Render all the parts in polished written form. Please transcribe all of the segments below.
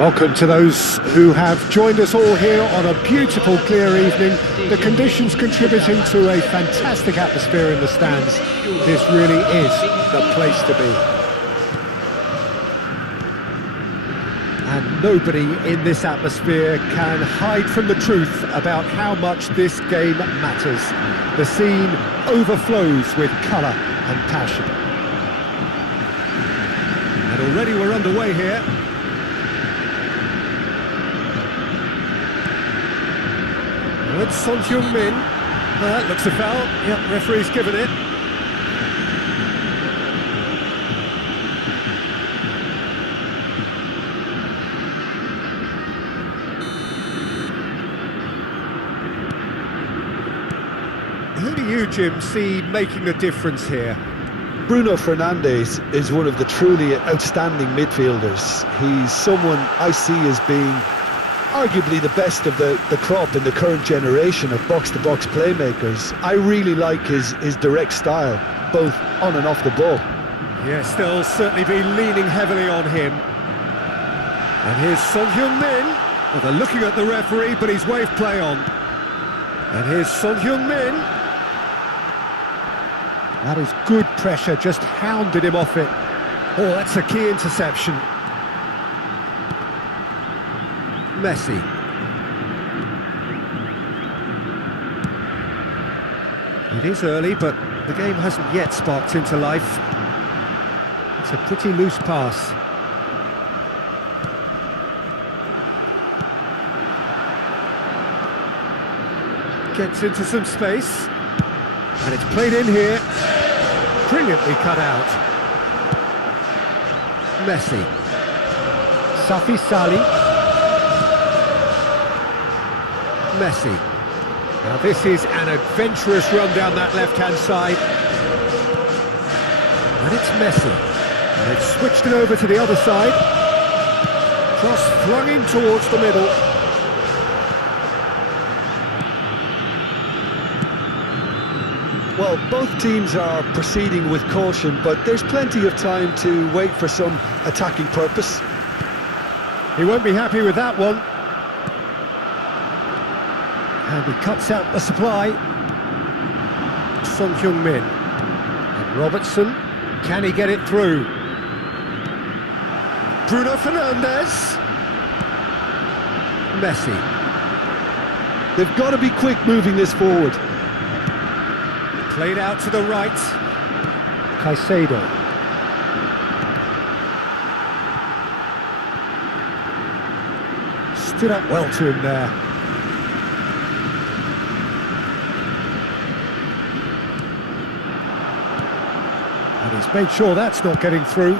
Welcome to those who have joined us all here on a beautiful, clear evening. The conditions contributing to a fantastic atmosphere in the stands. This really is the place to be. And nobody in this atmosphere can hide from the truth about how much this game matters. The scene overflows with colour and passion. And already we're underway here. It's Son Heung-min. That looks a foul. Yep, referee's given it. Who do you, Jim, see making the difference here? Bruno Fernandes is one of the truly outstanding midfielders. He's someone I see as being arguably the best of the crop in the current generation of box-to-box playmakers. I really like his direct style, both on and off the ball. Yes, they'll certainly be leaning heavily on him. And here's Son Heung-min. Well, they're looking at the referee, but he's waved play on. And here's Son Heung-min. That is good pressure, just hounded him off it. Oh, that's a key interception. Messi. It is early, but the game hasn't yet sparked into life. It's a pretty loose pass. Gets into some space. And it's played in here. Brilliantly cut out. Messi. Safi Salih. Messi. Now this is an adventurous run down that left-hand side. And it's Messi. And they've switched it over to the other side. Cross flung in towards the middle. Well, both teams are proceeding with caution, but there's plenty of time to wait for some attacking purpose. He won't be happy with that one. And he cuts out the supply. Son Heung-min. And Robertson. Can he get it through? Bruno Fernandes. Messi. They've got to be quick moving this forward. Played out to the right. Caicedo. Stood up well to him there. And he's made sure that's not getting through.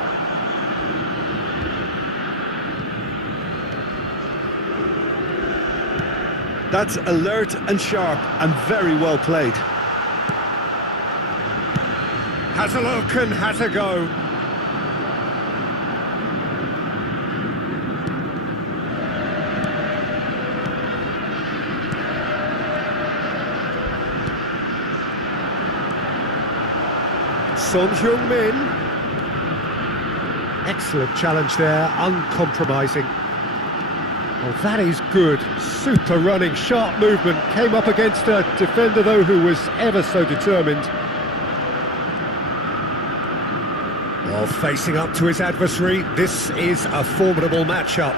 That's alert and sharp and very well played. Has a look and has a go. Son Heung-min. Excellent challenge there, uncompromising. Oh, that is good. Super running, sharp movement. Came up against a defender, though, who was ever so determined. Well, facing up to his adversary, this is a formidable matchup.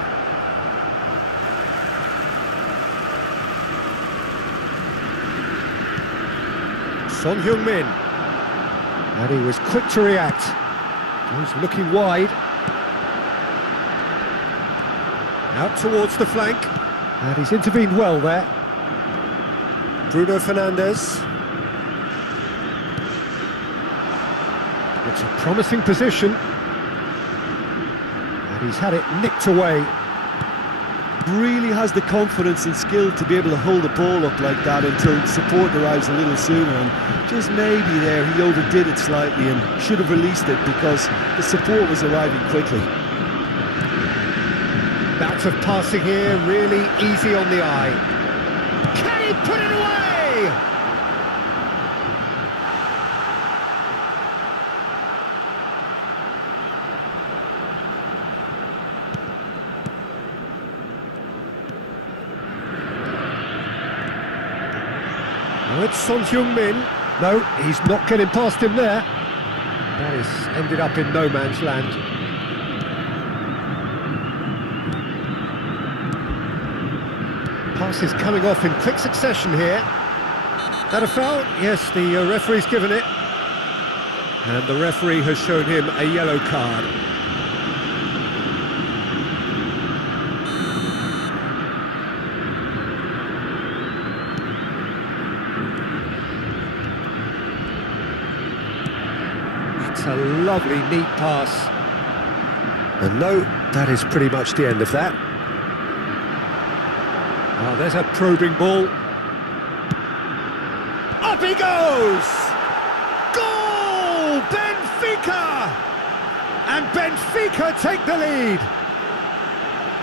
Son Heung-min. And he was quick to react. He's looking wide. Out towards the flank. And he's intervened well there. Bruno Fernandes. It's a promising position. And he's had it nicked away. Really has the confidence and skill to be able to hold the ball up like that until support arrives a little sooner, and just maybe there he overdid it slightly and should have released it because the support was arriving quickly. Bout of passing here, really easy on the eye. Can he put it away? Now it's Son Heung-min. No, he's not getting past him there. That has ended up in no man's land. Pass is coming off in quick succession here. That a foul? Yes, the referee's given it. And the referee has shown him a yellow card. It's a lovely, neat pass. And no, that is pretty much the end of that. Oh, there's a probing ball. Up he goes! Goal! Benfica! And Benfica take the lead.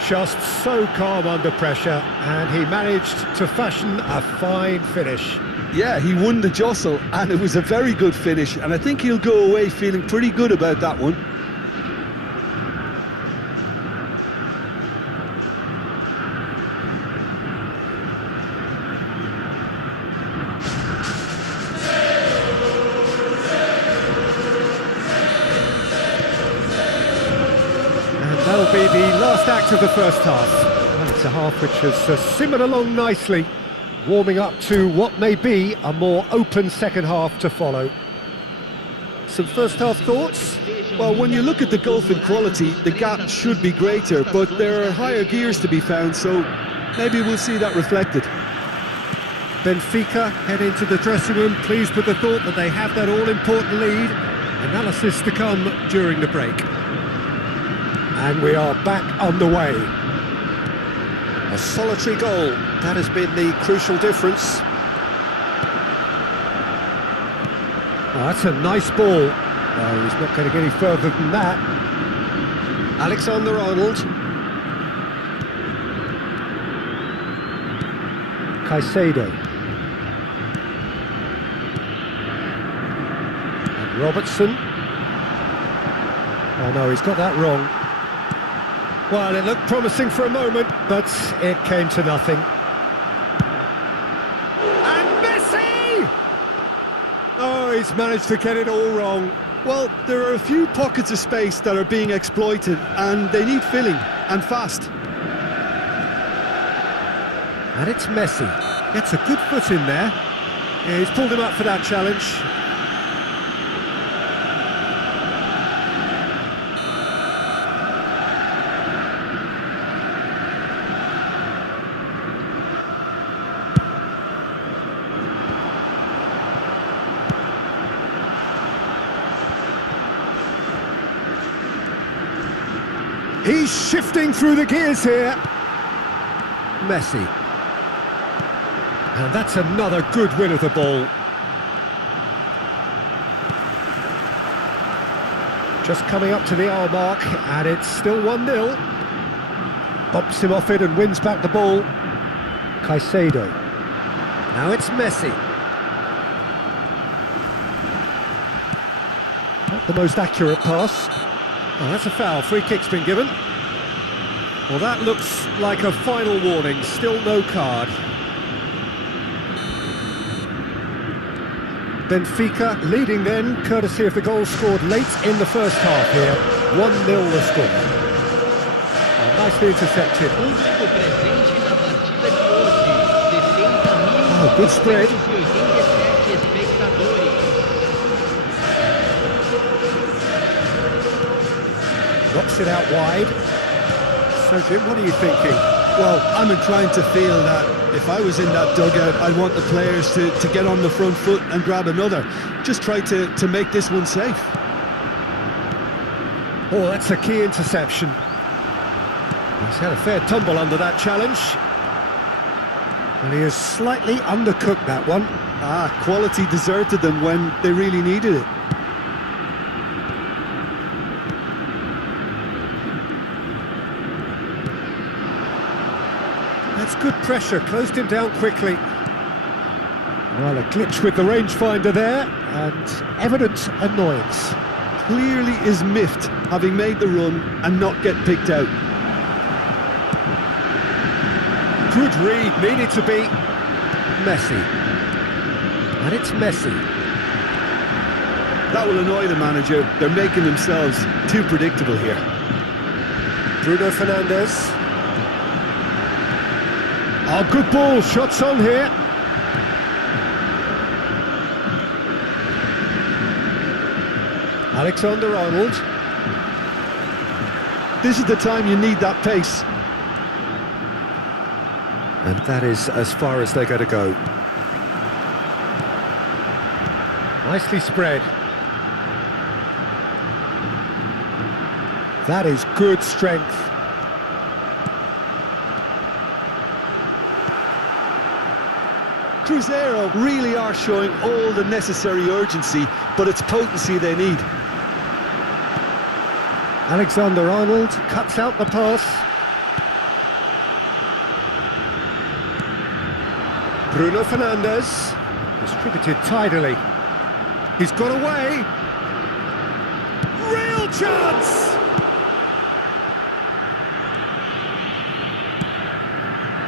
Just so calm under pressure, and he managed to fashion a fine finish. Yeah, he won the jostle, and it was a very good finish, and I think he'll go away feeling pretty good about that one. That'll be the last act of the first half. Well, it's a half which has simmered along nicely, warming up to what may be a more open second half to follow. Some first half thoughts? Well, when you look at the gulf in quality, the gap should be greater, but there are higher gears to be found, so maybe we'll see that reflected. Benfica head into the dressing room pleased with the thought that they have that all-important lead. Analysis to come during the break. And we are back underway. A solitary goal, that has been the crucial difference. Oh, that's a nice ball. No, he's not going to get any further than that. Alexander-Arnold. Caicedo. And Robertson. Oh no, he's got that wrong. Well, it looked promising for a moment, but it came to nothing. And Messi! Oh, he's managed to get it all wrong. Well, there are a few pockets of space that are being exploited, and they need filling, and fast. And it's Messi. Gets a good foot in there. Yeah, he's pulled him up for that challenge. He's shifting through the gears here. Messi. And that's another good win of the ball. Just coming up to the hour mark, and it's still 1-0. Bumps him off it and wins back the ball. Caicedo. Now it's Messi. Not the most accurate pass. Oh, that's a foul. Free kick's been given. Well, that looks like a final warning. Still no card. Benfica leading then, courtesy of the goal scored late in the first half here. 1-0 the score. Oh, nicely intercepted. Oh, good spread. Knocks it out wide. So Jim, what are you thinking? Well, I'm inclined to feel that if I was in that dugout, I'd want the players to get on the front foot and grab another. Just try to make this one safe. Oh, that's a key interception. He's had a fair tumble under that challenge. And he has slightly undercooked that one. Quality deserted them when they really needed it. That's good pressure, closed him down quickly. Well, a glitch with the rangefinder there, and evident annoyance. Clearly is miffed, having made the run and not get picked out. Good read, needed to be. Messi. And it's Messi. That will annoy the manager. They're making themselves too predictable here. Bruno Fernandes. Oh, good ball. Shots on here. Alexander-Arnold. This is the time you need that pace. And that is as far as they're going to go. Nicely spread. That is good strength. Cruzeiro really are showing all the necessary urgency, but it's potency they need. Alexander-Arnold cuts out the pass. Bruno Fernandes, distributed tidily. He's got away. Real chance!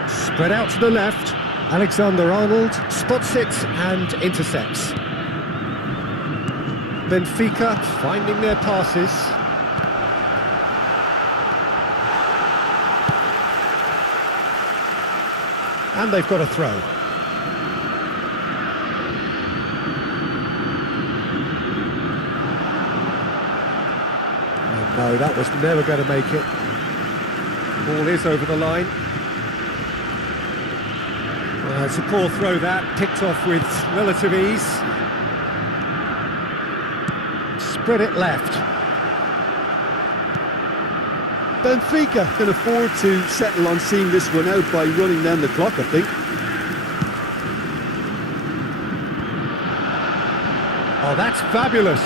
Spread out to the left. Alexander-Arnold spots it and intercepts. Benfica finding their passes. And they've got a throw. And no, that was never going to make it. Ball is over the line. Well, it's a poor throw that, picked off with relative ease. Spread it left. Benfica can afford to settle on seeing this one out by running down the clock, I think. Oh, that's fabulous.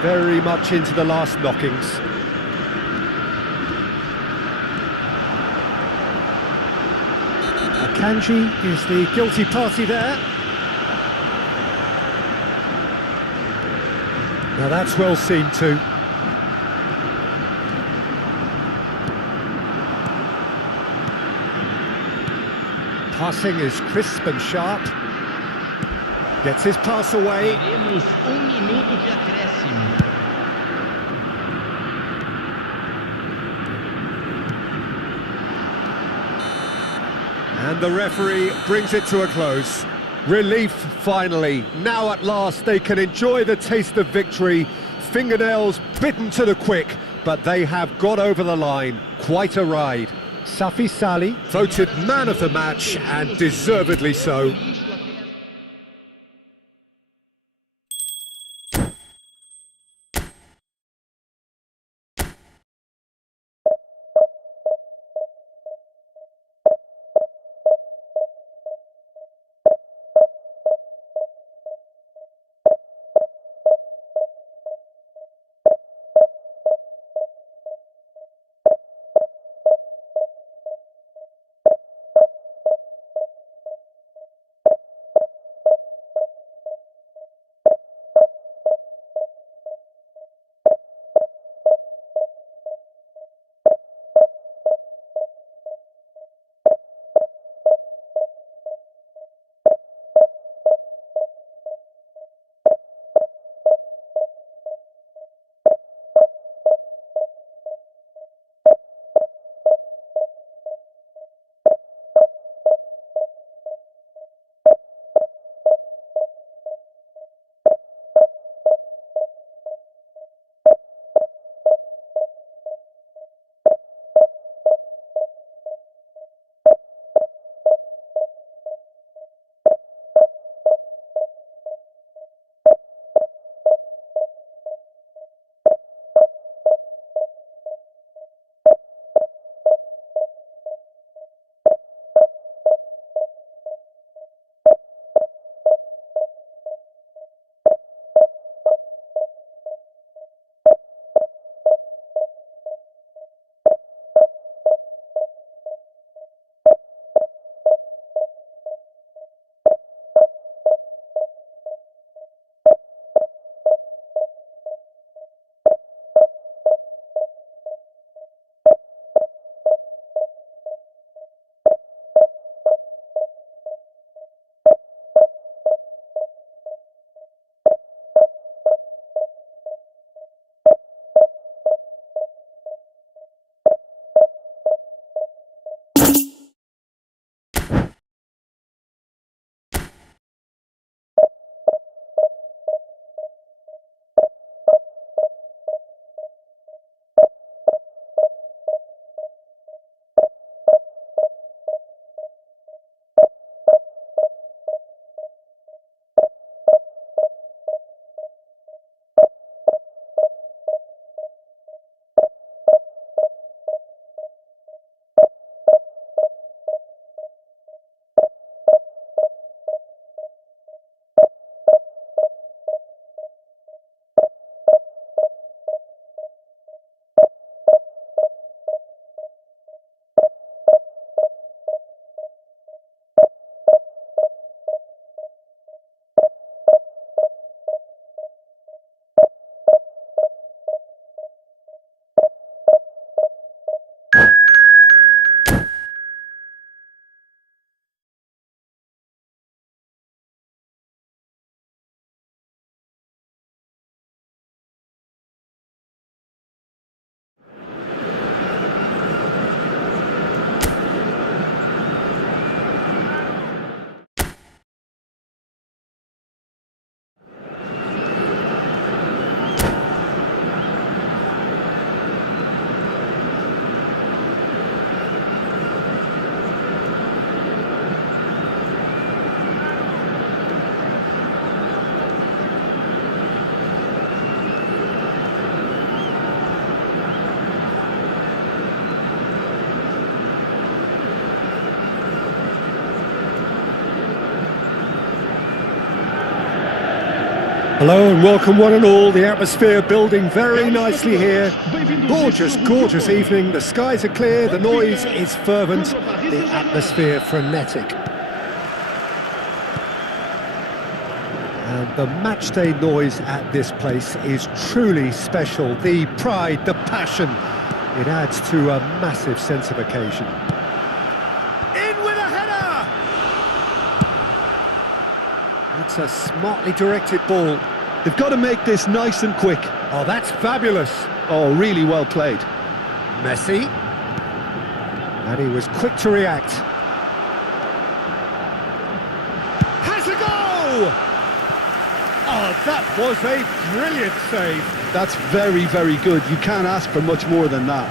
Very much into the last knockings. Akanji is the guilty party there. Now that's well seen too. Passing is crisp and sharp. Gets his pass away. Teremos minuto de acréscimo. And the referee brings it to a close. Relief finally. Now at last they can enjoy the taste of victory. Fingernails bitten to the quick, but they have got over the line. Quite a ride. Safi Salih voted man of the match, and deservedly so. Hello and welcome one and all. The atmosphere building very nicely here. Gorgeous, gorgeous evening. The skies are clear, the noise is fervent, the atmosphere frenetic. And the matchday noise at this place is truly special. The pride, the passion, it adds to a massive sense of occasion. In with a header! That's a smartly directed ball. They've got to make this nice and quick. Oh, that's fabulous. Oh, really well played. Messi. And he was quick to react. Has a go! Oh, that was a brilliant save. That's very, very good. You can't ask for much more than that.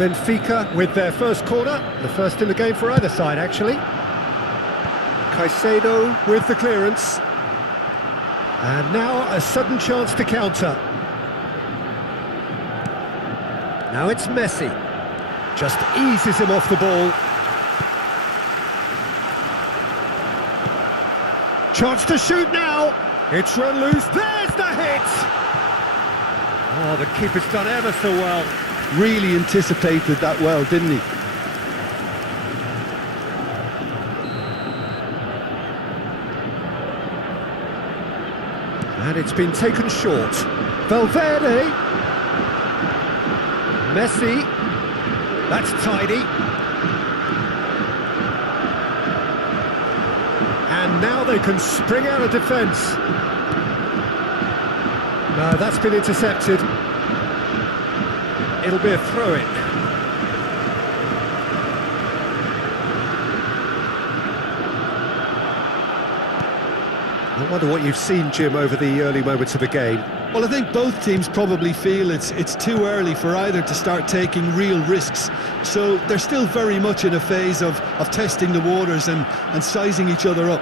Benfica with their first corner. The first in the game for either side, actually. Caicedo with the clearance. And now a sudden chance to counter. Now it's Messi. Just eases him off the ball. Chance to shoot now. It's run loose. There's the hit. Oh, the keeper's done ever so well. Really anticipated that well, didn't he? And it's been taken short. Valverde. Messi. That's tidy. And now they can spring out of defence. No, that's been intercepted. It'll be a throw-in. I wonder what you've seen, Jim, over the early moments of the game. Well, I think both teams probably feel it's too early for either to start taking real risks. So they're still very much in a phase of testing the waters and sizing each other up.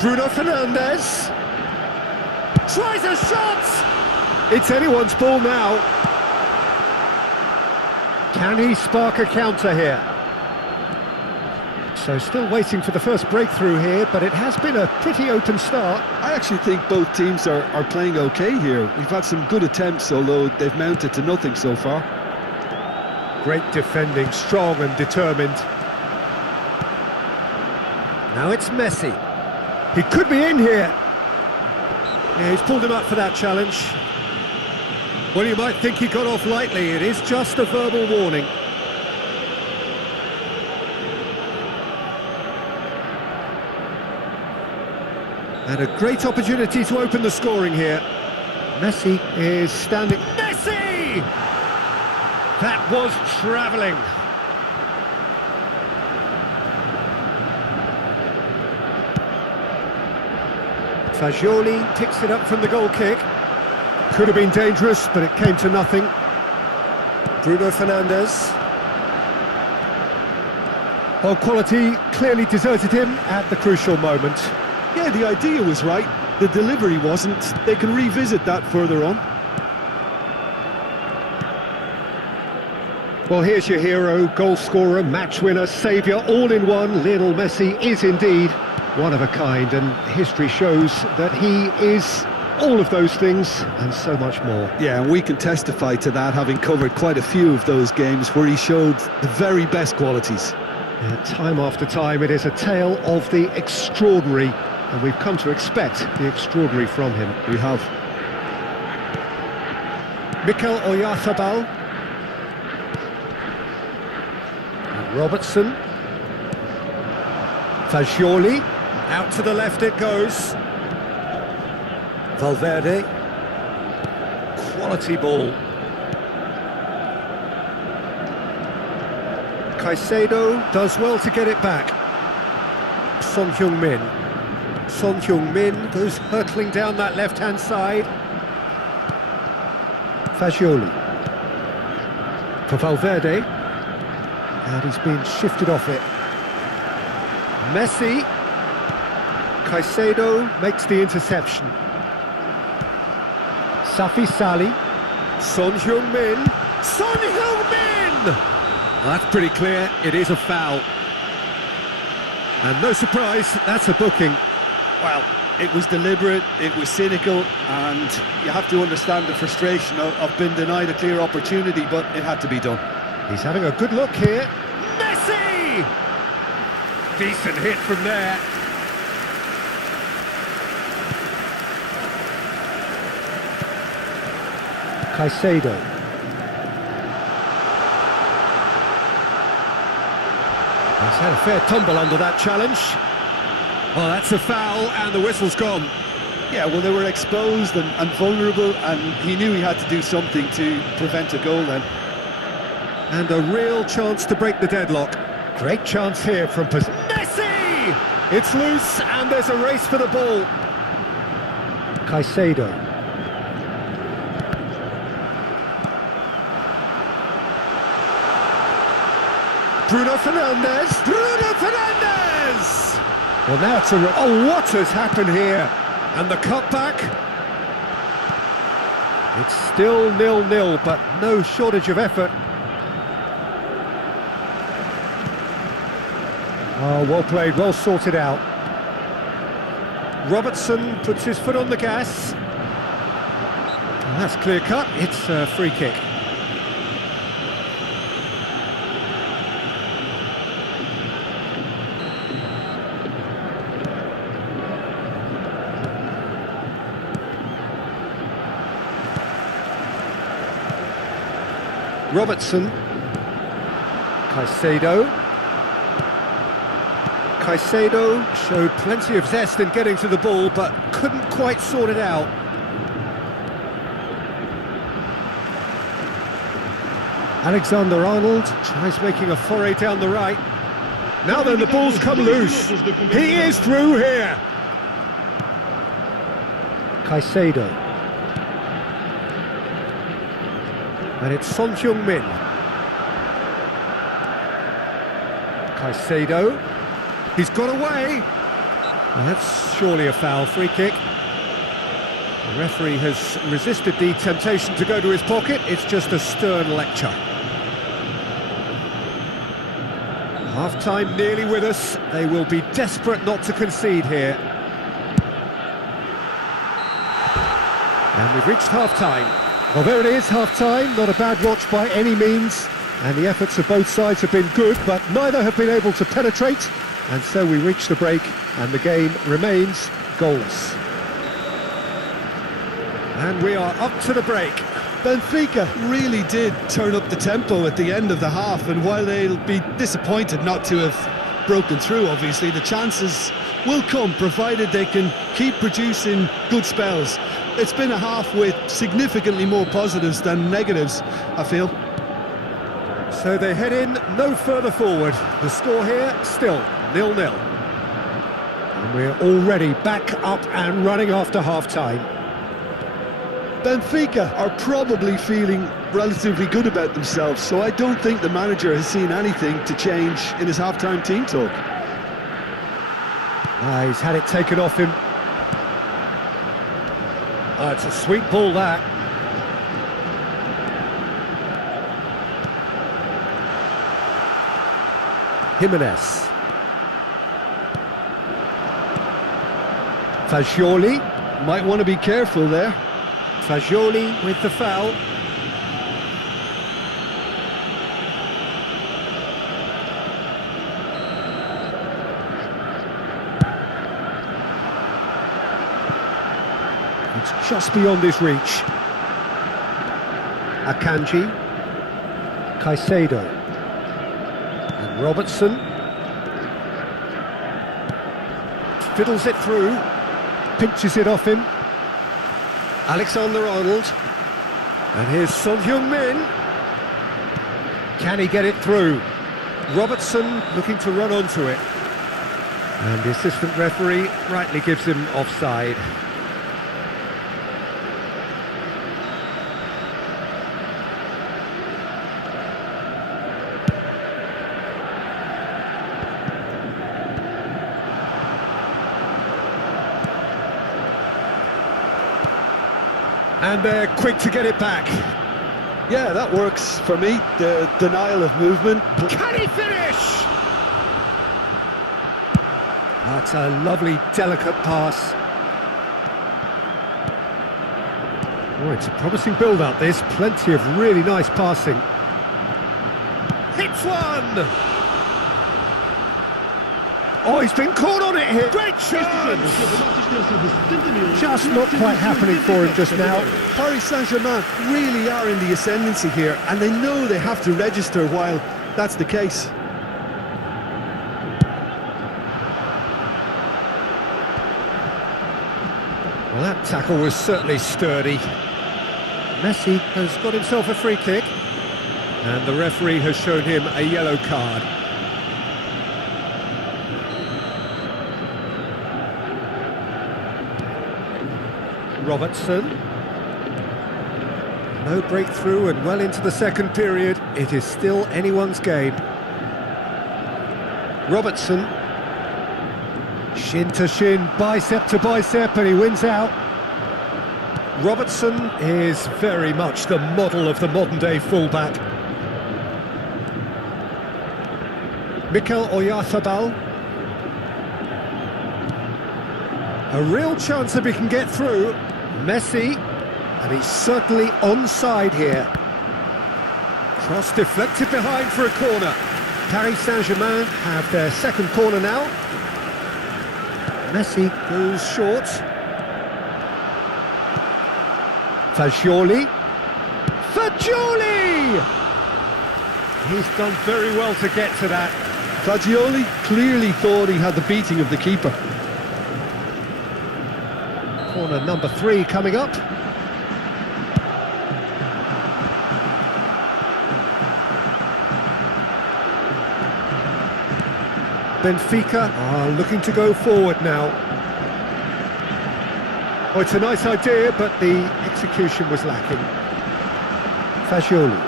Bruno Fernandes tries a shot! It's anyone's ball now. Can he spark a counter here? So still waiting for the first breakthrough here, but it has been a pretty open start. I actually think both teams are playing okay here. We've had some good attempts, although they've mounted to nothing so far. Great defending, strong and determined. Now it's Messi. He could be in here. Yeah, he's pulled him up for that challenge. Well, you might think he got off lightly. It is just a verbal warning. And a great opportunity to open the scoring here. Messi is standing. Messi! That was travelling. Fagioli picks it up from the goal kick. Could have been dangerous, but it came to nothing. Bruno Fernandes. Well, quality clearly deserted him at the crucial moment. Yeah, the idea was right. The delivery wasn't. They can revisit that further on. Well, here's your hero, goal scorer, match winner, saviour, all in one. Lionel Messi is indeed one of a kind, and history shows that he is all of those things and so much more. Yeah, and we can testify to that, having covered quite a few of those games where he showed the very best qualities. Yeah, time after time, it is a tale of the extraordinary, and we've come to expect the extraordinary from him. We have. Mikel Oyarzabal. Robertson. Fagioli. Out to the left it goes. Valverde. Quality ball. Caicedo does well to get it back. Son Heung-min. Son Heung-min goes hurtling down that left-hand side. Fagioli. For Valverde. And he's been shifted off it. Messi. Caicedo makes the interception. Safi Sali. Son Heung-min. Son Heung-min! That's pretty clear, it is a foul. And no surprise, that's a booking. Well, it was deliberate, it was cynical, and you have to understand the frustration of being denied a clear opportunity, but it had to be done. He's having a good look here. Messi! Decent hit from there. Caicedo. He's had a fair tumble under that challenge. Oh, that's a foul, and the whistle's gone. Yeah, well, they were exposed and vulnerable, and he knew he had to do something to prevent a goal then. And a real chance to break the deadlock. Great chance here from Messi! It's loose, and there's a race for the ball. Caicedo. Bruno Fernandes! Bruno Fernandes! Well, now it's a... Oh, what has happened here? And the cutback? It's still 0-0, but no shortage of effort. Oh, well played, well sorted out. Robertson puts his foot on the gas. And that's clear cut, it's a free kick. Robertson. Caicedo. Caicedo showed plenty of zest in getting to the ball, but couldn't quite sort it out. Alexander-Arnold tries making a foray down the right. Now then, the ball's come loose. He is through here. Caicedo. And it's Son Heung-min. Caicedo. He's got away. Well, that's surely a foul, free kick. The referee has resisted the temptation to go to his pocket. It's just a stern lecture. Half-time nearly with us. They will be desperate not to concede here. And we've reached half-time. Well, there it is, half-time. Not a bad watch by any means. And the efforts of both sides have been good, but neither have been able to penetrate. And so we reach the break, and the game remains goals. And we are up to the break. Benfica really did turn up the tempo at the end of the half, and while they'll be disappointed not to have broken through, obviously, the chances will come, provided they can keep producing good spells. It's been a half with significantly more positives than negatives, I feel. So they head in no further forward. The score here, still 0-0. And we're already back up and running after half-time. Benfica are probably feeling relatively good about themselves, so I don't think the manager has seen anything to change in his half-time team talk. He's had it taken off him. It's a sweet ball, that. Jimenez. Fagioli. Might want to be careful there. Fagioli with the foul. It's just beyond his reach. Akanji. Caicedo. And Robertson. Fiddles it through. Pinches it off him. Alexander-Arnold. And here's Son Heung-min. Can he get it through? Robertson looking to run onto it. And the assistant referee rightly gives him offside. And they're quick to get it back. Yeah, that works for me. The denial of movement. Can he finish? That's a lovely, delicate pass. Oh, it's a promising build-up, this. Plenty of really nice passing. Hits one! Oh, he's been caught on it here. Great chance! Just not quite happening for him just now. Paris Saint-Germain really are in the ascendancy here, and they know they have to register while that's the case. Well, that tackle was certainly sturdy. Messi has got himself a free kick, and the referee has shown him a yellow card. Robertson. No breakthrough and well into the second period. It is still anyone's game. Robertson. Shin to shin, bicep to bicep, and he wins out. Robertson is very much the model of the modern-day fullback. Mikel Oyarzabal. A real chance if he can get through. Messi, and he's certainly onside here. Cross deflected behind for a corner. Paris Saint-Germain have their second corner now. Messi goes short. Fagioli. He's done very well to get to that. Fagioli clearly thought he had the beating of the keeper. Corner number 3 coming up. Benfica are looking to go forward now. Oh, it's a nice idea, but the execution was lacking. Fagioli.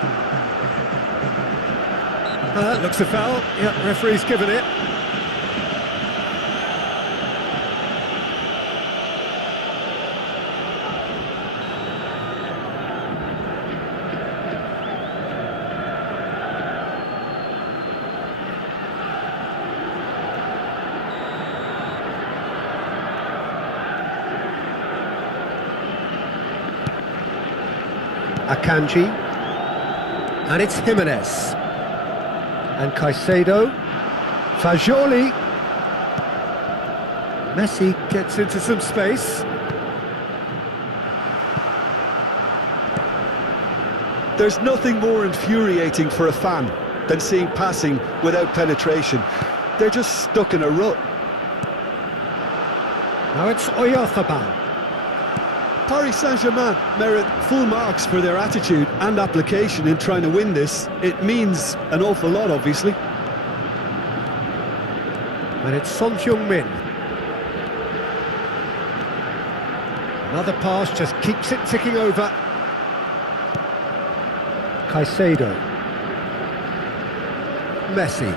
Looks a foul. Yep, referee's given it. Akanji, and it's Jimenez, and Caicedo, Fagioli, Messi gets into some space. There's nothing more infuriating for a fan than seeing passing without penetration. They're just stuck in a rut. Now it's Oyarzabal. Paris Saint-Germain merit full marks for their attitude and application in trying to win this. It means an awful lot, obviously. And it's Son Heung-min. Another pass just keeps it ticking over. Caicedo. Messi.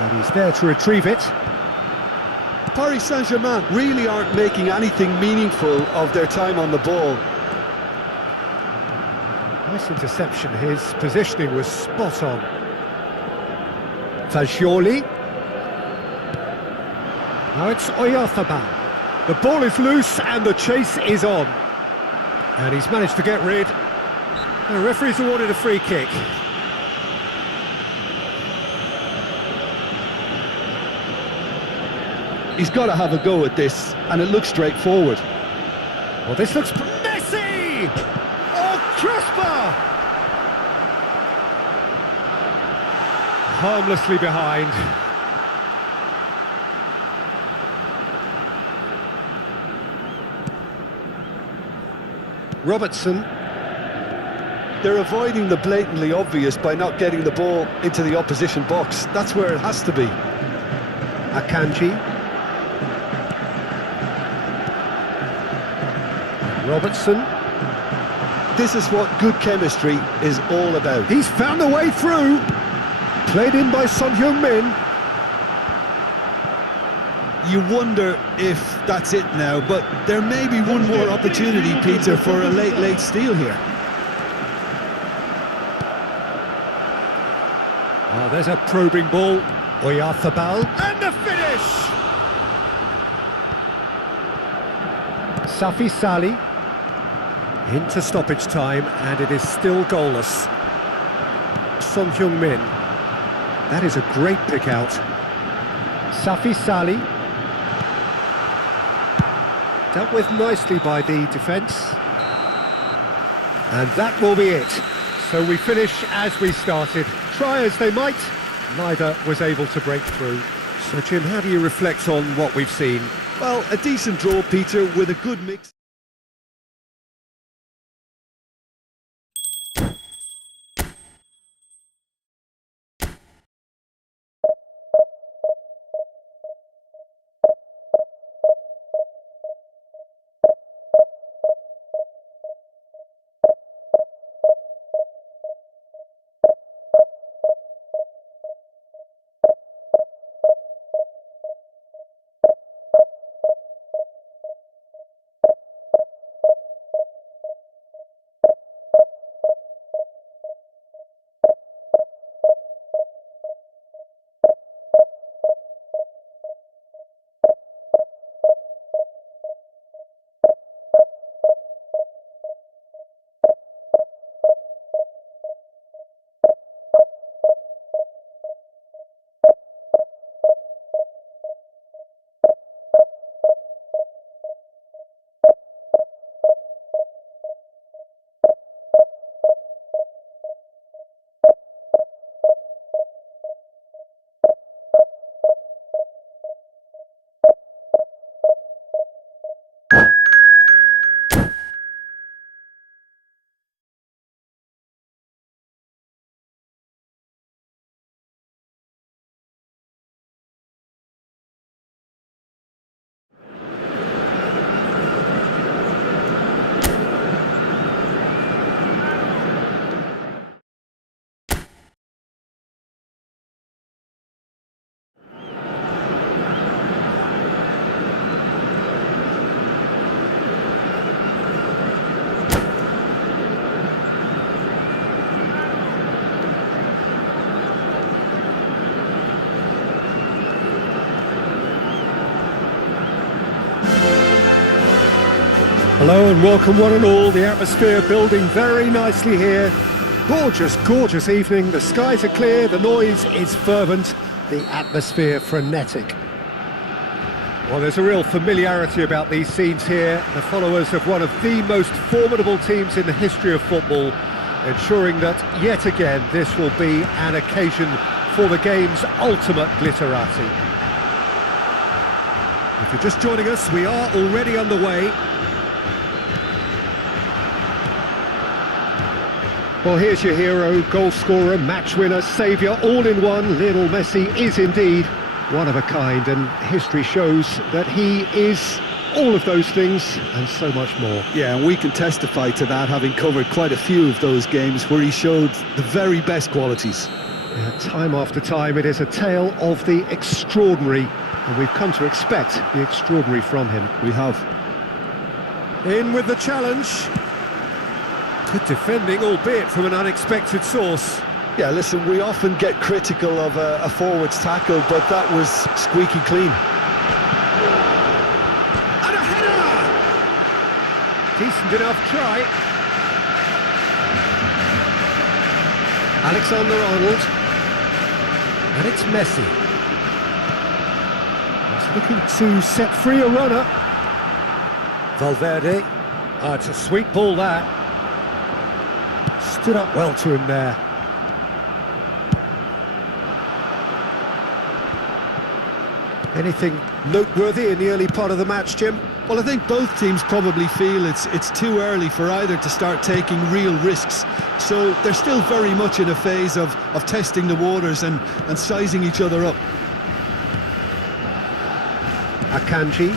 And he's there to retrieve it. Paris Saint-Germain really aren't making anything meaningful of their time on the ball. Nice interception. His positioning was spot on. Fagioli. Now it's Oyarzabal. The ball is loose and the chase is on. And he's managed to get rid. The referee's awarded a free kick. He's got to have a go at this, and it looks straightforward. Well, this looks... Messi! Oh, Crispa! Harmlessly behind. Robertson. They're avoiding the blatantly obvious by not getting the ball into the opposition box. That's where it has to be. Akanji. Robertson. this is what good chemistry is all about. He's found a way through. Played in by Son Heung-min. You wonder if that's it now, but there may be one more opportunity, Peter, for a late steal here. Oh, there's a probing ball. Oyarzabal. And the finish! Safi Salih. Into stoppage time, and it is still goalless. Son Heung-min. That is a great pick out. Safi Salih. Dealt with nicely by the defence. And that will be it. So we finish as we started. Try as they might, neither was able to break through. So Jim, how do you reflect on what we've seen? Well, a decent draw, Peter, with a good mix. Hello and welcome one and all. The atmosphere building very nicely here. Gorgeous, gorgeous evening. The skies are clear, the noise is fervent, the atmosphere frenetic. Well, there's a real familiarity about these scenes here. The followers of one of the most formidable teams in the history of football, ensuring that yet again this will be an occasion for the game's ultimate glitterati. If you're just joining us, we are already underway. Well, here's your hero, goal scorer, match winner, saviour, all in one. Lionel Messi is indeed one of a kind, and history shows that he is all of those things and so much more. Yeah, and we can testify to that, having covered quite a few of those games where he showed the very best qualities. Yeah, time after time, it is a tale of the extraordinary, and we've come to expect the extraordinary from him. We have. In with the challenge. Good defending, albeit from an unexpected source. Yeah, listen, we often get critical of a forward's tackle, but that was squeaky clean. And a header! Decent enough try. Alexander-Arnold. And it's Messi. He's looking to set free a runner. Valverde. It's a sweet ball, that. Stood up well to him there. Anything noteworthy in the early part of the match, Jim? Well, I think both teams probably feel it's too early for either to start taking real risks. So they're still very much in a phase of testing the waters and sizing each other up. Akanji.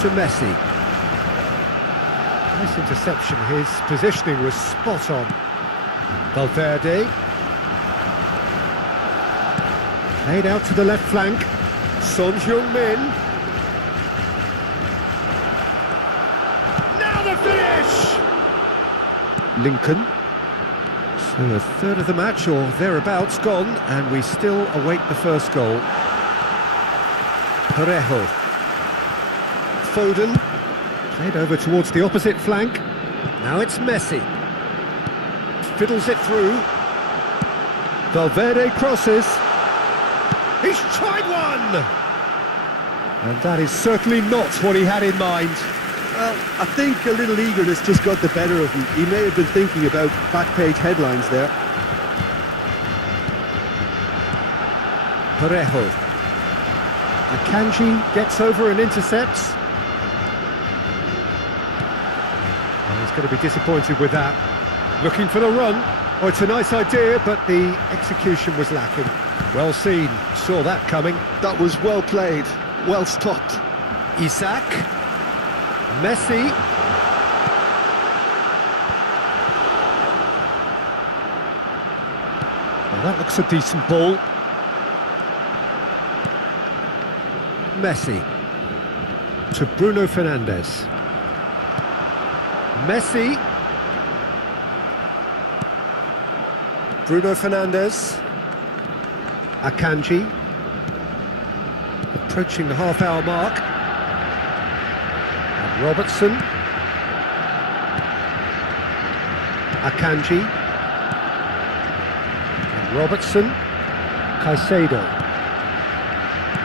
To Messi. Nice interception. His positioning was spot on. Valverde. Played out to the left flank. Son Heung-min. Now the finish! Lincoln. So a third of the match, or thereabouts, gone, and we still await the first goal. Parejo. Foden. Played over towards the opposite flank. Now it's Messi. Fiddles it through. Valverde crosses. He's tried one! And that is certainly not what he had in mind. Well, I think a little eagerness just got the better of him. He may have been thinking about back-page headlines there. Parejo. Akanji gets over and intercepts. And he's going to be disappointed with that. Looking for the run. Oh, it's a nice idea, but the execution was lacking. Well seen. Saw that coming. That was well played, well stopped. Isaac. Messi. Well, that looks a decent ball. Messi. To Bruno Fernandes. Messi. Bruno Fernandes. Akanji. Approaching the half-hour mark. And Robertson. Akanji. And Robertson. Caicedo.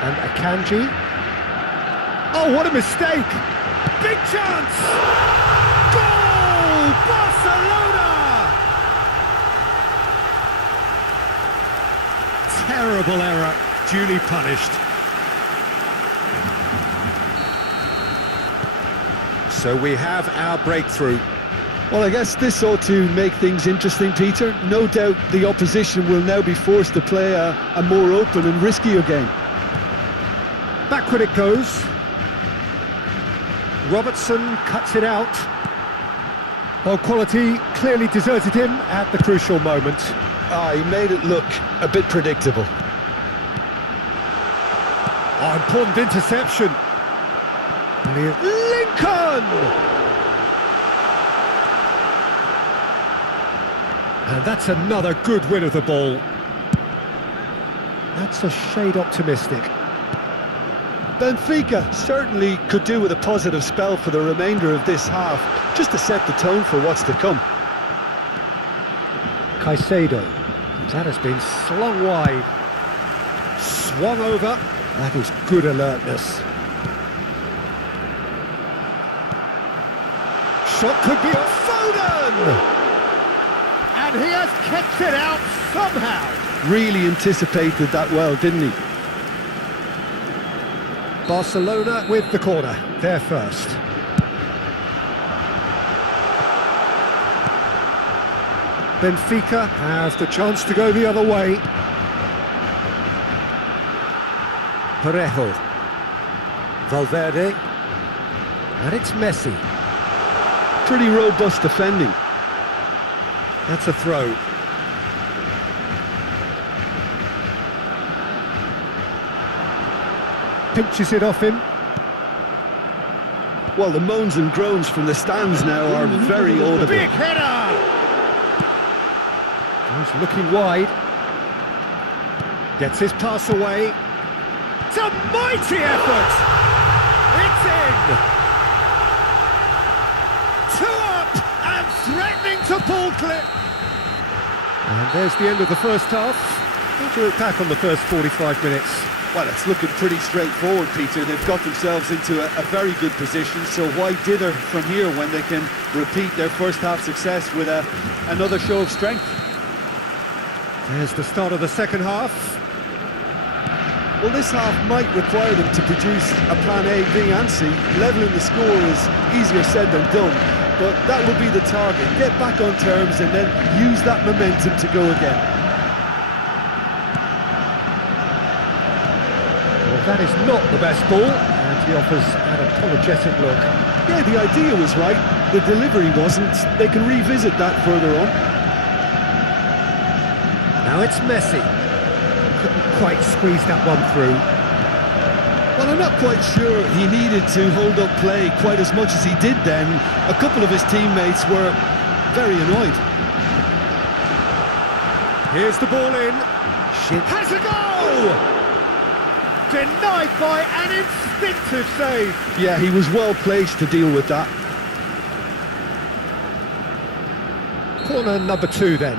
And Akanji. Oh, what a mistake! Big chance! Goal! Barcelona! Terrible error, duly punished. So we have our breakthrough. Well, I guess this ought to make things interesting, Peter. No doubt the opposition will now be forced to play a more open and riskier game. Backward it goes. Robertson cuts it out. Well, quality clearly deserted him at the crucial moment. He made it look a bit predictable. Oh, important interception. And here's Lincoln! And that's another good win of the ball. That's a shade optimistic. Benfica certainly could do with a positive spell for the remainder of this half, just to set the tone for what's to come. Caicedo. That has been slung wide. Swung over. That is good alertness. Shot could be Foden! And he has kicked it out somehow. Really anticipated that well, didn't he? Barcelona with the corner. They're first. Benfica have the chance to go the other way. Parejo. Valverde. And it's Messi. Pretty robust defending. That's a throw. Pinches it off him. Well, the moans and groans from the stands now are very audible. Big header! He's looking wide. Gets his pass away. It's a mighty effort! It's in! 2 up and threatening to pull clear. And there's the end of the first half. How do you look back on the first 45 minutes? Well, it's looking pretty straightforward, Peter. They've got themselves into a very good position, so why dither from here when they can repeat their first half success with another show of strength? There's the start of the second half. Well, this half might require them to produce a plan A, B and C. Levelling the score is easier said than done, but that will be the target. Get back on terms and then use that momentum to go again. Well, that is not the best ball, and he offers an apologetic look. Yeah, the idea was right. The delivery wasn't. They can revisit that further on. Now it's Messi. Couldn't quite squeeze that one through. Well, I'm not quite sure he needed to hold up play quite as much as he did then. A couple of his teammates were very annoyed. Here's the ball in. Shit. Has a goal! Denied by an instinctive save. Yeah, he was well placed to deal with that. Corner number 2 then.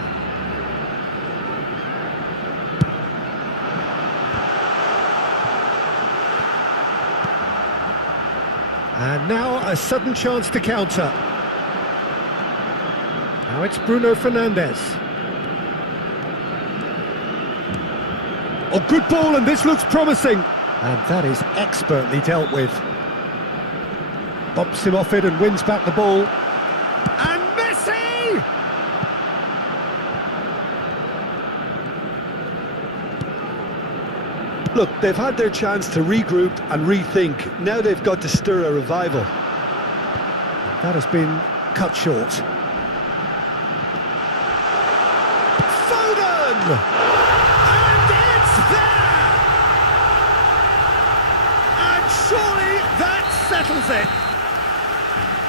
And now a sudden chance to counter. Now it's Bruno Fernandes. Oh, good ball, and this looks promising. And that is expertly dealt with. Bumps him off it and wins back the ball. And Messi! Look, they've had their chance to regroup and rethink. Now they've got to stir a revival. That has been cut short. Foden! And it's there! And surely that settles it.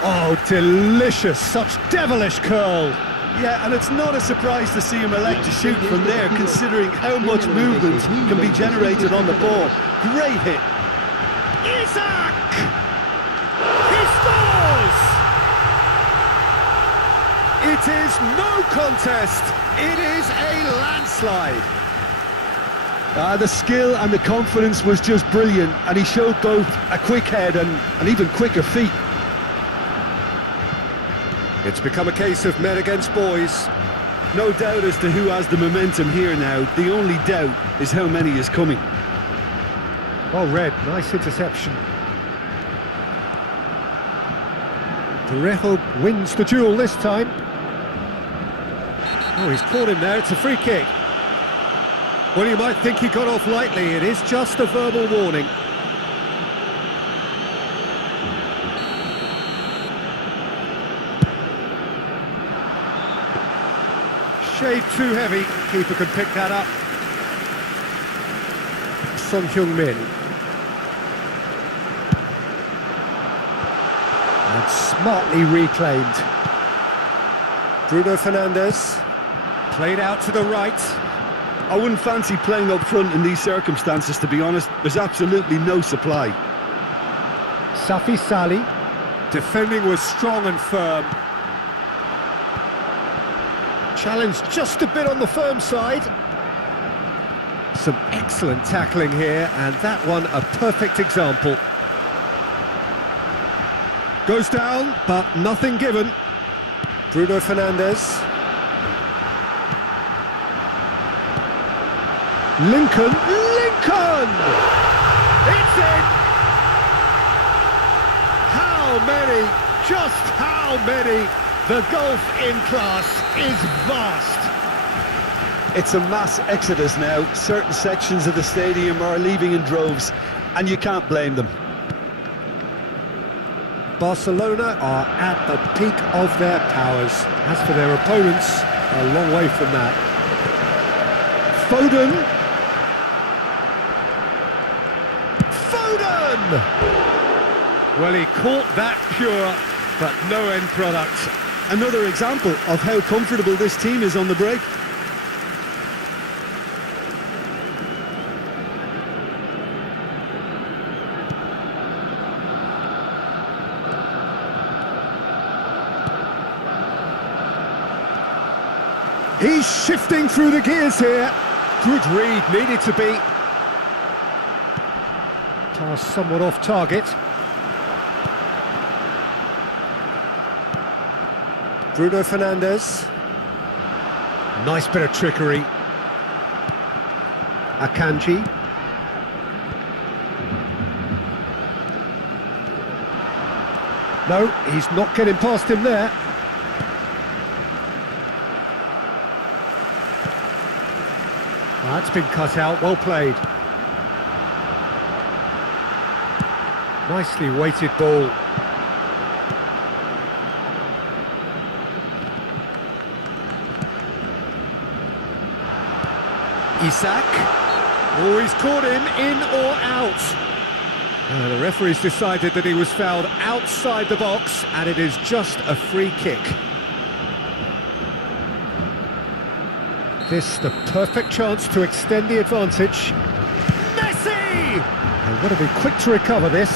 Oh, delicious, such devilish curl. Yeah, and it's not a surprise to see him elect to shoot from there, considering how much movement can be generated on the ball. Great hit. Isaac! He scores! It is no contest. It is a landslide. The skill and the confidence was just brilliant, and he showed both a quick head and even quicker feet. It's become a case of men against boys. No doubt as to who has the momentum here now. The only doubt is how many is coming. Well read, nice interception. Parejo wins the duel this time. Oh, he's caught him there, it's a free kick. Well, you might think he got off lightly, it is just a verbal warning. Shade too heavy, keeper can pick that up. Son Heung-min. And smartly reclaimed. Bruno Fernandes. Played out to the right. I wouldn't fancy playing up front in these circumstances, to be honest. There's absolutely no supply. Safi Sali. Defending was strong and firm. Challenge just a bit on the firm side. Some excellent tackling here, and that one a perfect example. Goes down, but nothing given. Bruno Fernandes. Lincoln! It's in! How many? Just how many? The gulf in class is vast. It's a mass exodus now. Certain sections of the stadium are leaving in droves, and you can't blame them. Barcelona are at the peak of their powers. As for their opponents, a long way from that. Foden! Well, he caught that pure, but no end product. Another example of how comfortable this team is on the break. He's shifting through the gears here. Good read, needed to be. Pass somewhat off target. Bruno Fernandes. Nice bit of trickery. Akanji. No, he's not getting past him there. That's been cut out, well played. Nicely weighted ball. Isak. Oh, he's caught him, in or out. The referee's decided that he was fouled outside the box, and it is just a free kick. This the perfect chance to extend the advantage. Messi! They've got to be quick to recover this.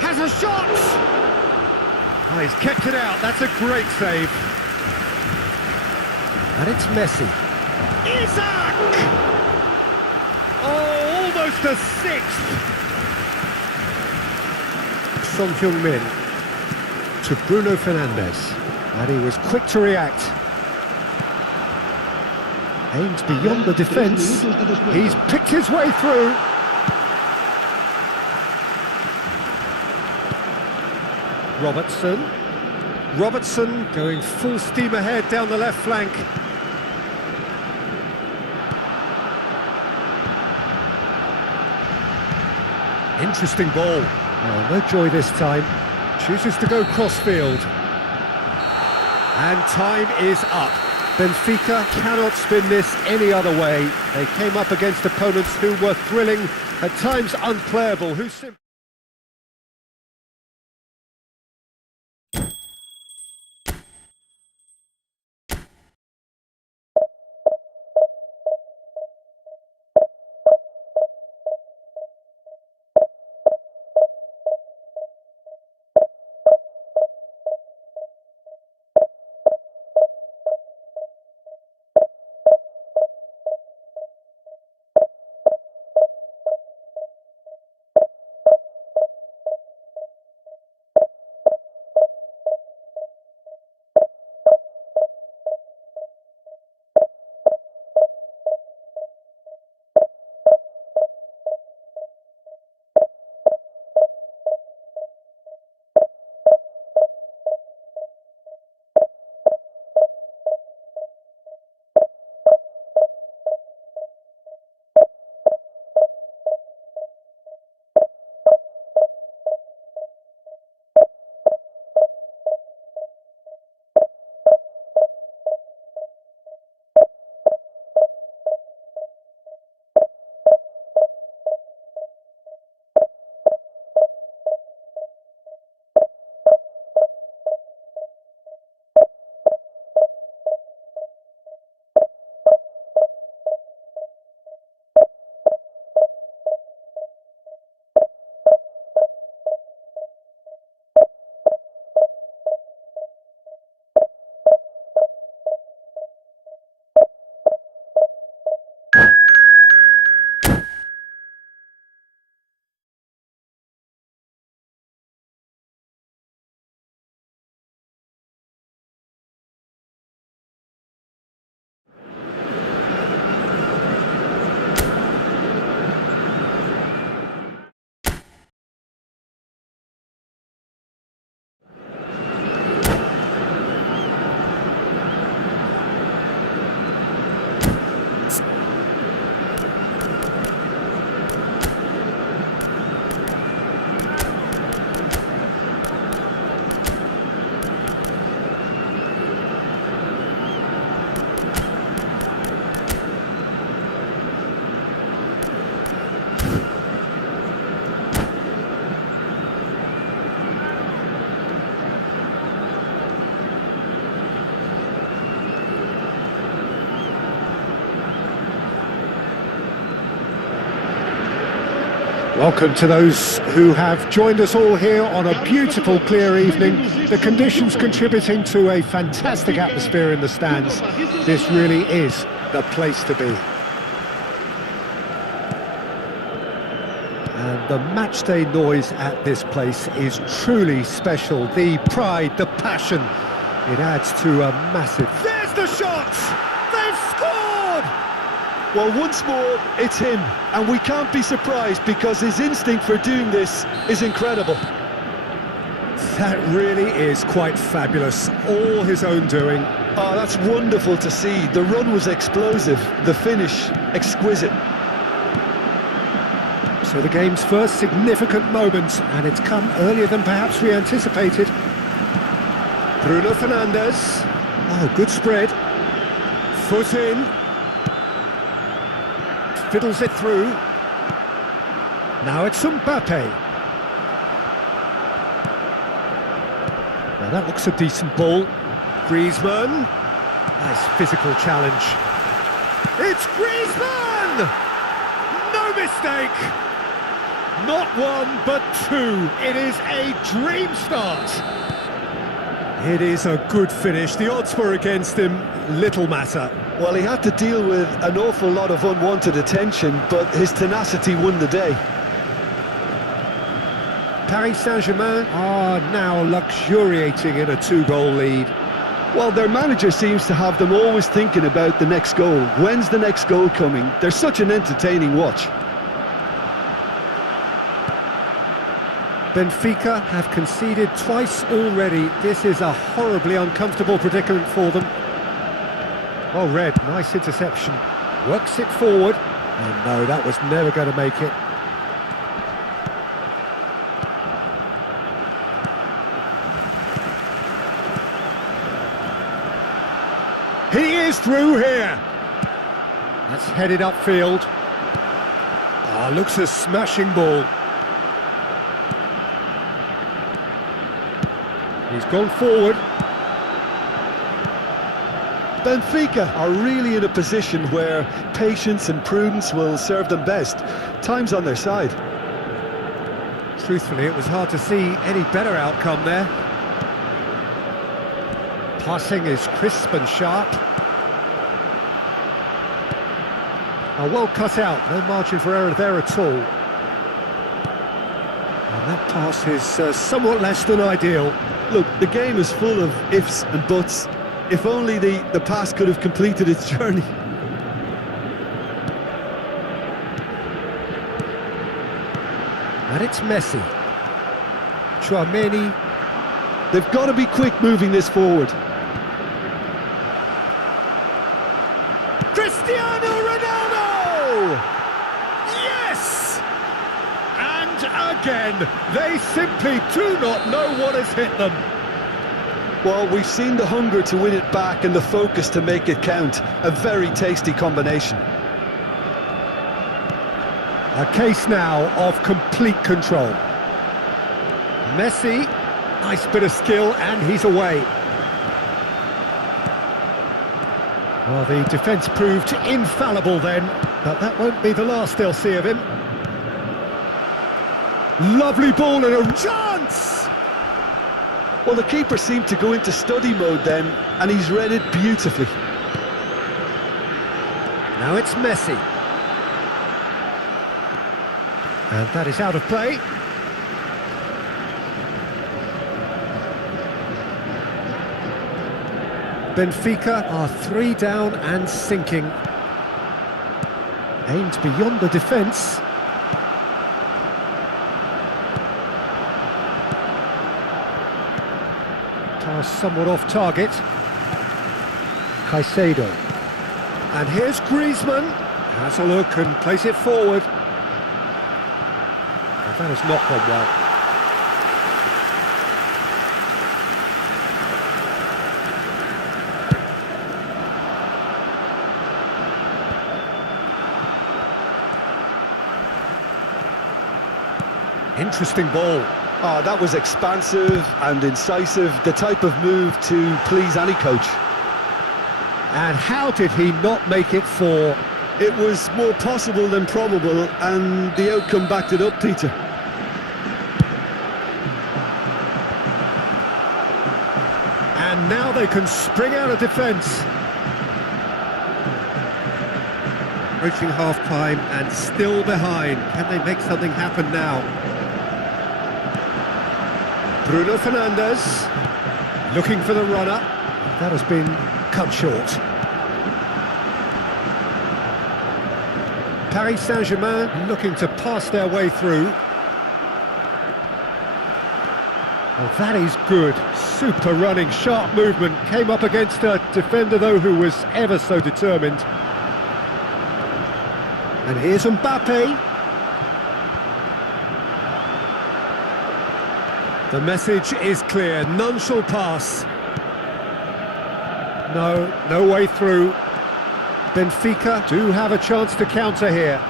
Has a shot! Oh, he's kept it out, that's a great save. And it's Messi. Isak! Oh, almost a sixth! Son Heung-min to Bruno Fernandes. And he was quick to react. Aims beyond the defence. He's picked his way through. Robertson going full steam ahead down the left flank. Interesting ball. Oh, no joy this time. Chooses to go cross-field. And time is up. Benfica cannot spin this any other way. They came up against opponents who were thrilling, at times unplayable, who simply... Welcome to those who have joined us all here on a beautiful, clear evening. The conditions contributing to a fantastic atmosphere in the stands. This really is the place to be. And the matchday noise at this place is truly special. The pride, the passion, it adds to a massive... There's the shot! They've scored! Well, once more, it's him, and we can't be surprised because his instinct for doing this is incredible. That really is quite fabulous, all his own doing. Oh, that's wonderful to see. The run was explosive, the finish exquisite. So the game's first significant moment, and it's come earlier than perhaps we anticipated. Bruno Fernandes. Oh, good spread. Foot in. Fiddles it through. Now it's Mbappe. Now that looks a decent ball. Griezmann. Nice physical challenge. It's Griezmann! No mistake! Not one, but two. It is a dream start. It is a good finish. The odds were against him. Little matter. Well, he had to deal with an awful lot of unwanted attention, but his tenacity won the day. Paris Saint-Germain are now luxuriating in a 2-goal lead. Well, their manager seems to have them always thinking about the next goal. When's the next goal coming? They're such an entertaining watch. Benfica have conceded twice already. This is a horribly uncomfortable predicament for them. Well read, nice interception. Works it forward. Oh no, that was never going to make it. He is through here. That's headed upfield. Ah, looks a smashing ball. He's gone forward. Benfica are really in a position where patience and prudence will serve them best. Time's on their side. Truthfully, it was hard to see any better outcome there. Passing is crisp and sharp. Well cut out, no margin for error there at all. And that pass is somewhat less than ideal. Look, the game is full of ifs and buts. If only the pass could have completed its journey. And it's Messi. Chouameni. They've got to be quick moving this forward. Cristiano Ronaldo! Yes! And again, they simply do not know what has hit them. Well, we've seen the hunger to win it back and the focus to make it count. A very tasty combination. A case now of complete control. Messi, nice bit of skill, and he's away. Well, the defence proved infallible then, but that won't be the last they'll see of him. Lovely ball and a chance! Well, the keeper seemed to go into study mode then, and he's read it beautifully. Now it's Messi. And that is out of play. Benfica are 3 down and sinking. Aimed beyond the defence. Pass somewhat off target. Caicedo. And here's Griezmann. Has a look and plays it forward. And that has not gone well. Interesting ball. Oh, that was expansive and incisive, the type of move to please any coach. And how did he not make it 4? It was more possible than probable, and the outcome backed it up, Peter. And now they can spring out of defence. Approaching half-time and still behind. Can they make something happen now? Bruno Fernandes, looking for the runner. That has been cut short. Paris Saint-Germain looking to pass their way through. Well, that is good. Super running, sharp movement. Came up against a defender, though, who was ever so determined. And here's Mbappe. The message is clear, none shall pass. No way through. Benfica do have a chance to counter here.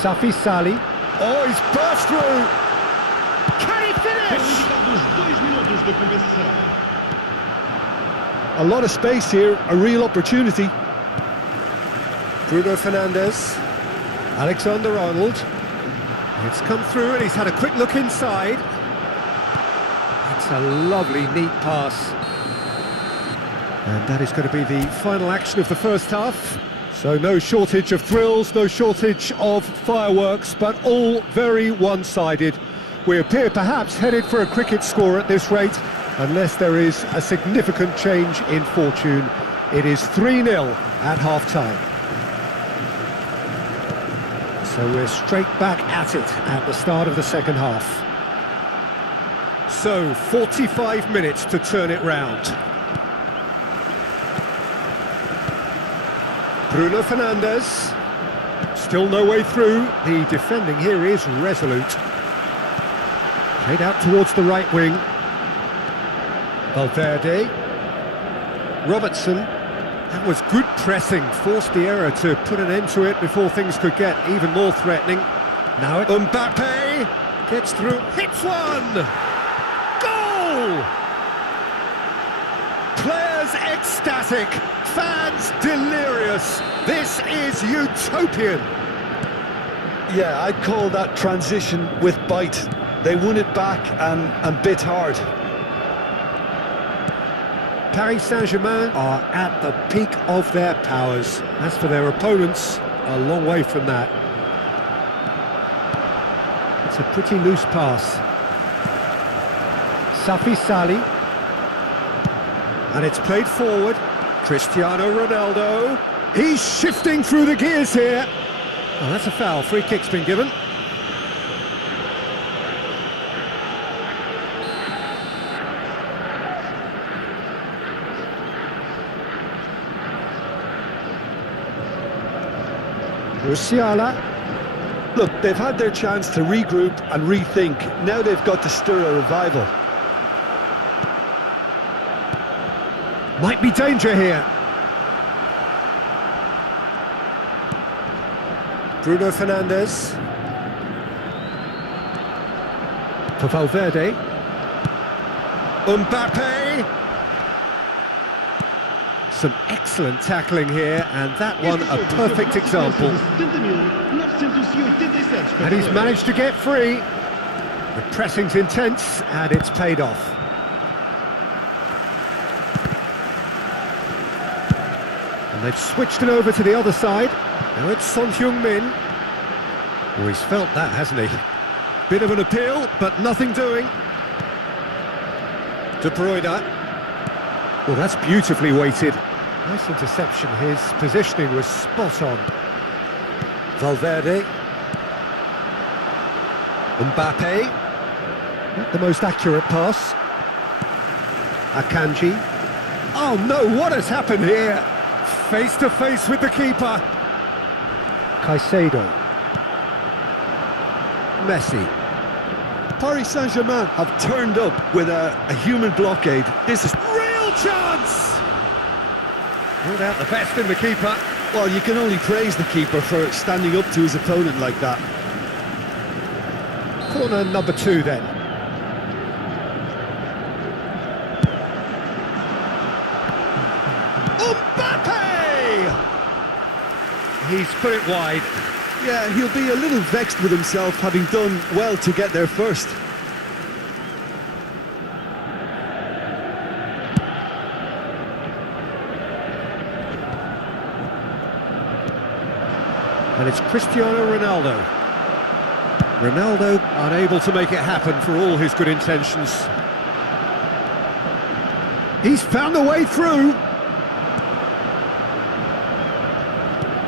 Safi Sali. Oh, he's burst through! Can he finish? A lot of space here, a real opportunity. Bruno Fernandes. Alexander-Arnold. It's come through and he's had a quick look inside. It's a lovely, neat pass. And that is going to be the final action of the first half. So no shortage of thrills, no shortage of fireworks, but all very one-sided. We appear perhaps headed for a cricket score at this rate, unless there is a significant change in fortune. It is 3-0 at half-time. So we're straight back at it at the start of the second half. So 45 minutes to turn it round. Bruno Fernandes, still no way through. The defending here is resolute. Played out towards the right wing. Valverde. Robertson. That was good pressing, forced the error to put an end to it before things could get even more threatening. Now it... Mbappe gets through, hits one! Goal! Players ecstatic, fans delirious. This is utopian. Yeah, I'd call that transition with bite. They won it back and bit hard. Paris Saint-Germain are at the peak of their powers. As for their opponents, a long way from that. It's a pretty loose pass. Safi Sali. And it's played forward. Cristiano Ronaldo. He's shifting through the gears here. Oh, that's a foul. Free kick's been given. Musiala. Look, they've had their chance to regroup and rethink. Now they've got to stir a revival. Might be danger here. Bruno Fernandes. For Valverde. Mbappe. Some excellent tackling here, and that one a perfect example. And he's managed to get free. The pressing's intense, and it's paid off. And they've switched it over to the other side. Now it's Son Heung-min. Oh, he's felt that, hasn't he? Bit of an appeal, but nothing doing. De Bruyne. Well, that's beautifully weighted. Nice interception. His positioning was spot on. Valverde. Mbappe. Not the most accurate pass. Akanji. Oh no, what has happened here? Face to face with the keeper. Caicedo. Messi. Paris Saint-Germain have turned up with a human blockade. This is Real chance! Ruled out the best in the keeper. well, you can only praise the keeper for standing up to his opponent like that. Corner number 2 then. Mbappe! He's put it wide. Yeah, he'll be a little vexed with himself, having done well to get there first. And it's Cristiano Ronaldo. Ronaldo unable to make it happen for all his good intentions. He's found a way through.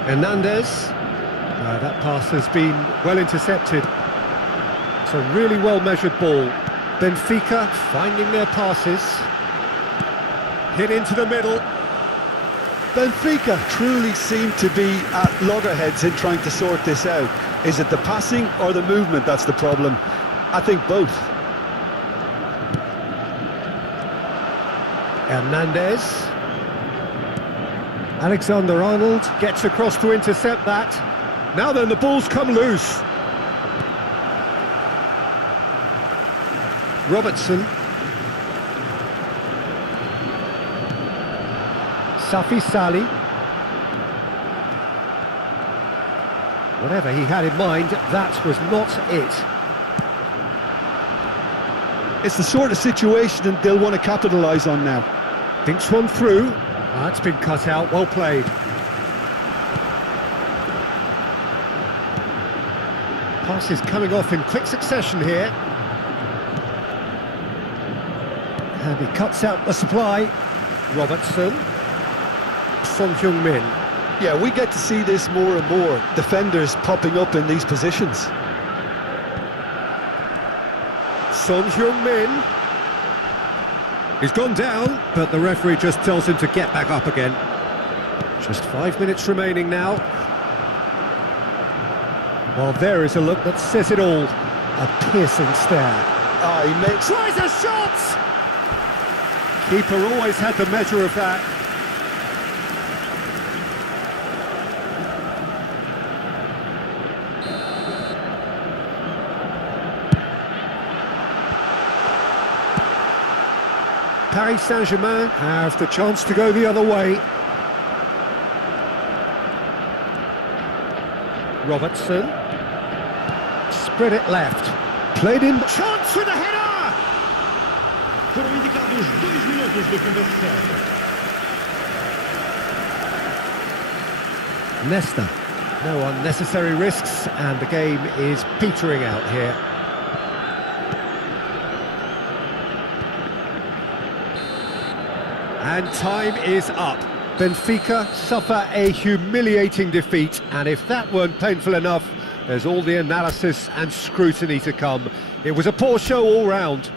Hernandez. That pass has been well intercepted. It's a really well-measured ball. Benfica finding their passes. Hit into the middle. Benfica truly seem to be at loggerheads in trying to sort this out. Is it the passing or the movement that's the problem? I think both. Hernandez. Alexander-Arnold gets across to intercept that. Now then, the ball's come loose. Robertson. Safi Sali. Whatever he had in mind, that was not it. It's the sort of situation that they'll want to capitalise on now. Thinks one through. That's been cut out, well played. Passes coming off in quick succession here. And he cuts out the supply. Robertson. Son Heung-min. Yeah, we get to see this more and more. Defenders popping up in these positions. Son Heung-min. He's gone down, but the referee just tells him to get back up again. Just 5 minutes remaining now. Well, there is a look that says it all. A piercing stare. Ah, he makes... Tries a shot! Keeper always had the measure of that. Paris Saint-Germain have the chance to go the other way. Robertson. Spread it left. Played in. Chance with a header! Foram indicados 2 minutos de conversação. Nesta. No unnecessary risks, and the game is petering out here. And time is up. Benfica suffer a humiliating defeat, and if that weren't painful enough, there's all the analysis and scrutiny to come. It was a poor show all round.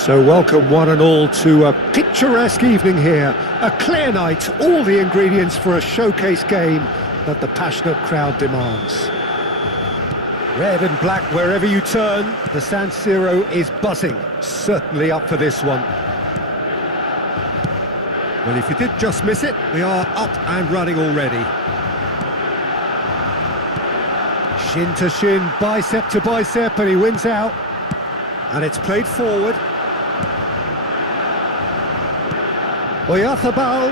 So welcome one and all to a picturesque evening here. A clear night, all the ingredients for a showcase game that the passionate crowd demands. Red and black wherever you turn, the San Siro is buzzing. Certainly up for this one. Well, if you did just miss it, we are up and running already. Shin to shin, bicep to bicep, and he wins out. And it's played forward. Oyarzabal.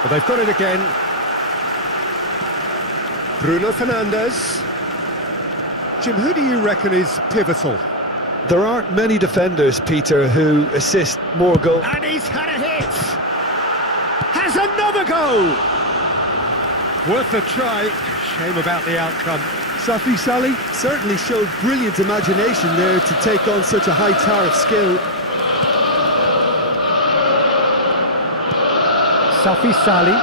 Well, they've got it again. Bruno Fernandes. Jim, who do you reckon is pivotal? There aren't many defenders, Peter, who assist more goals. And he's had a hit! Has another go! Worth a try. Shame about the outcome. Safi Salih certainly showed brilliant imagination there to take on such a high tower of skill. Safi Salih.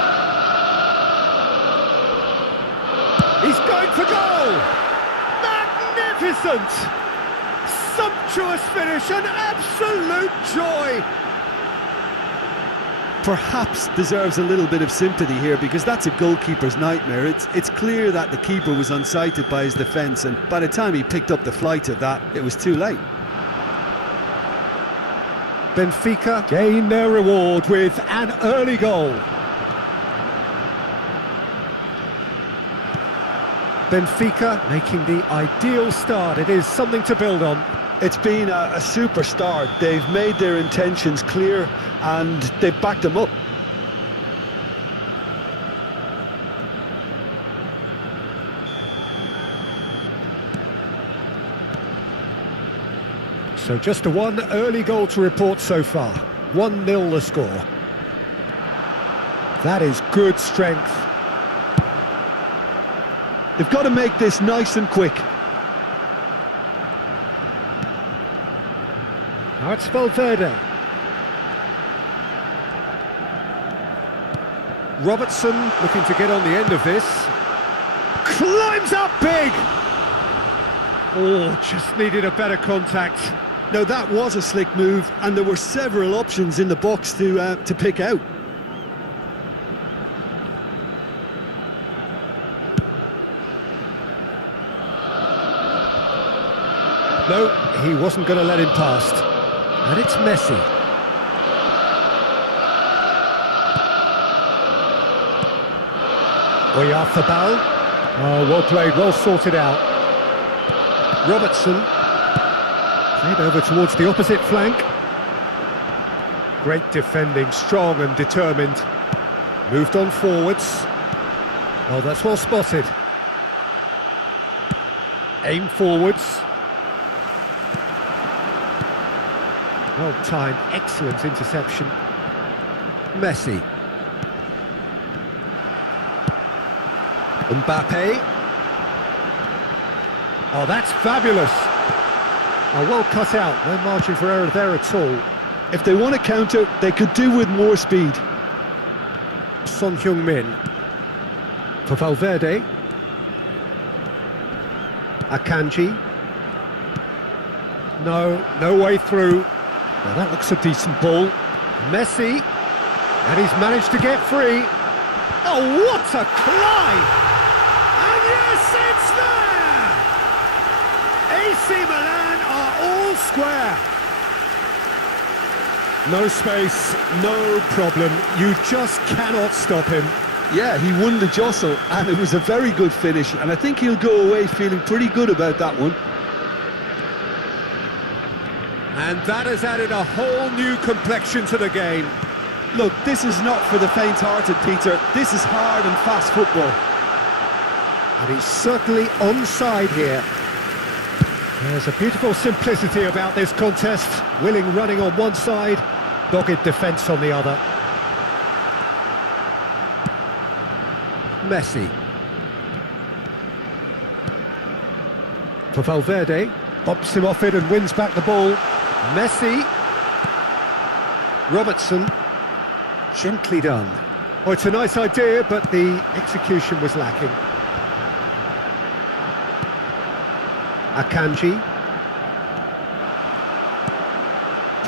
He's going for goal! Magnificent! Sumptuous finish, an absolute joy! Perhaps deserves a little bit of sympathy here, because that's a goalkeeper's nightmare. It's clear that the keeper was unsighted by his defence, and by the time he picked up the flight of that, it was too late. Benfica gain their reward with an early goal. Benfica making the ideal start. It is something to build on. It's been a super start. They've made their intentions clear and they've backed them up. So just a one early goal to report so far. 1-0 the score. That is good strength. They've got to make this nice and quick. Now it's Valverde. Robertson looking to get on the end of this. Climbs up big! Oh, just needed a better contact. Now that was a slick move, and there were several options in the box to pick out. No, he wasn't going to let him past. And it's Messi. Oyarzabal. Oh, well played, well sorted out. Robertson. Played over towards the opposite flank. Great defending, strong and determined. Moved on forwards. Oh, that's well spotted. Aim forwards. Well timed, excellent interception. Messi. Mbappe. Oh, that's fabulous. Oh, well cut out, no margin for error there at all. If they want to counter, they could do with more speed. Son Heung-min. For Valverde. Akanji. No way through. Well, that looks a decent ball. Messi, and he's managed to get free. Oh, what a climb! And yes, it's there! AC Milan are all square. No space, no problem. You just cannot stop him. Yeah, he won the jostle, and it was a very good finish, and I think he'll go away feeling pretty good about that one. And that has added a whole new complexion to the game. Look, this is not for the faint-hearted, Peter. This is hard and fast football. And he's certainly onside here. There's a beautiful simplicity about this contest. Willing running on one side, dogged defence on the other. Messi. For Valverde, bumps him off it and wins back the ball. Messi. Robertson. Gently done. Oh, it's a nice idea, but the execution was lacking. Akanji.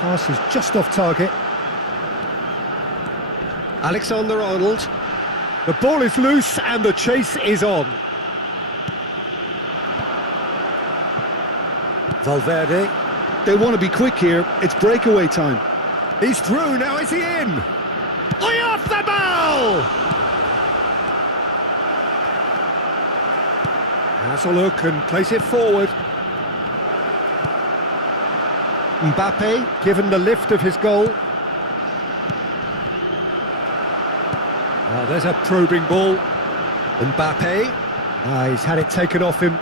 Pass is just off target. Alexander-Arnold. The ball is loose and the chase is on. Valverde. They want to be quick here. It's breakaway time. He's through, now is he in? Oyarzabal! Hazelhoek can place it forward. Mbappe, given the lift of his goal. Well, there's a probing ball. Mbappe. He's had it taken off him.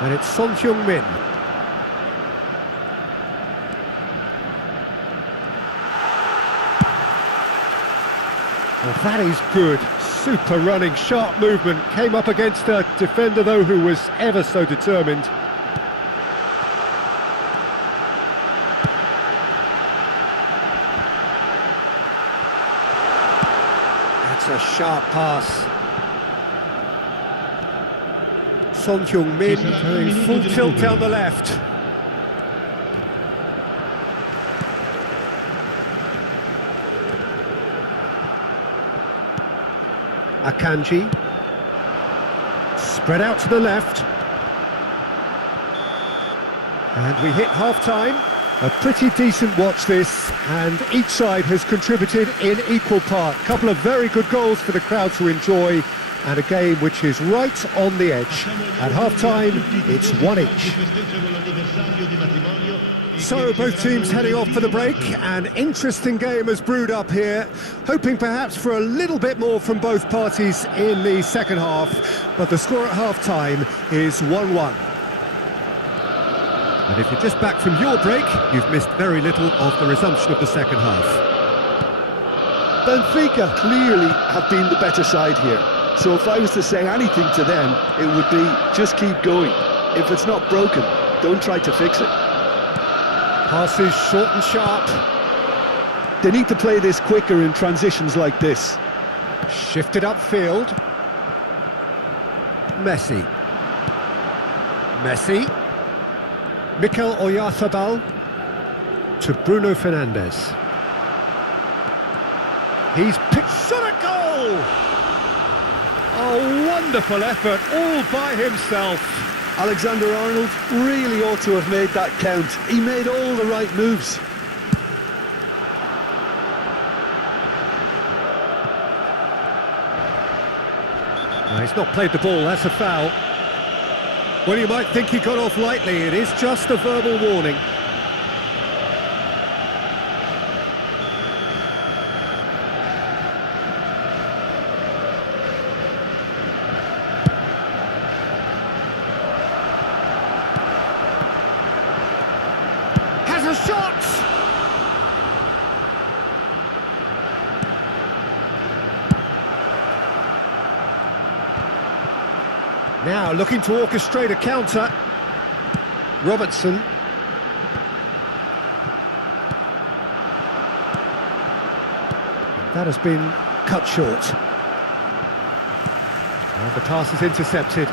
And it's Son Heung-min. Well, that is good. Super running, sharp movement. Came up against a defender, though, who was ever so determined. That's a sharp pass. Son Heung-min going full tilt down the left. Akanji, spread out to the left, and we hit half-time. A pretty decent watch this, and each side has contributed in equal part. A couple of very good goals for the crowd to enjoy, and a game which is right on the edge. At half-time, it's one each. So both teams heading off for the break. An interesting game has brewed up here, hoping perhaps for a little bit more from both parties in the second half, but the score at half-time is 1-1. And if you're just back from your break, you've missed very little of the resumption of the second half. Benfica clearly have been the better side here. So if I was to say anything to them, it would be just keep going. If it's not broken, don't try to fix it. Passes short and sharp. They need to play this quicker in transitions like this. Shifted upfield. Messi. Mikel Oyarzabal to Bruno Fernandes. He's picked shot at goal! A wonderful effort all by himself. Alexander-Arnold really ought to have made that count. He made all the right moves. No, he's not played the ball, that's a foul. Well, you might think he got off lightly, it is just a verbal warning. Has a shot! Now looking to orchestrate a counter. Robertson. That has been cut short. And the pass is intercepted.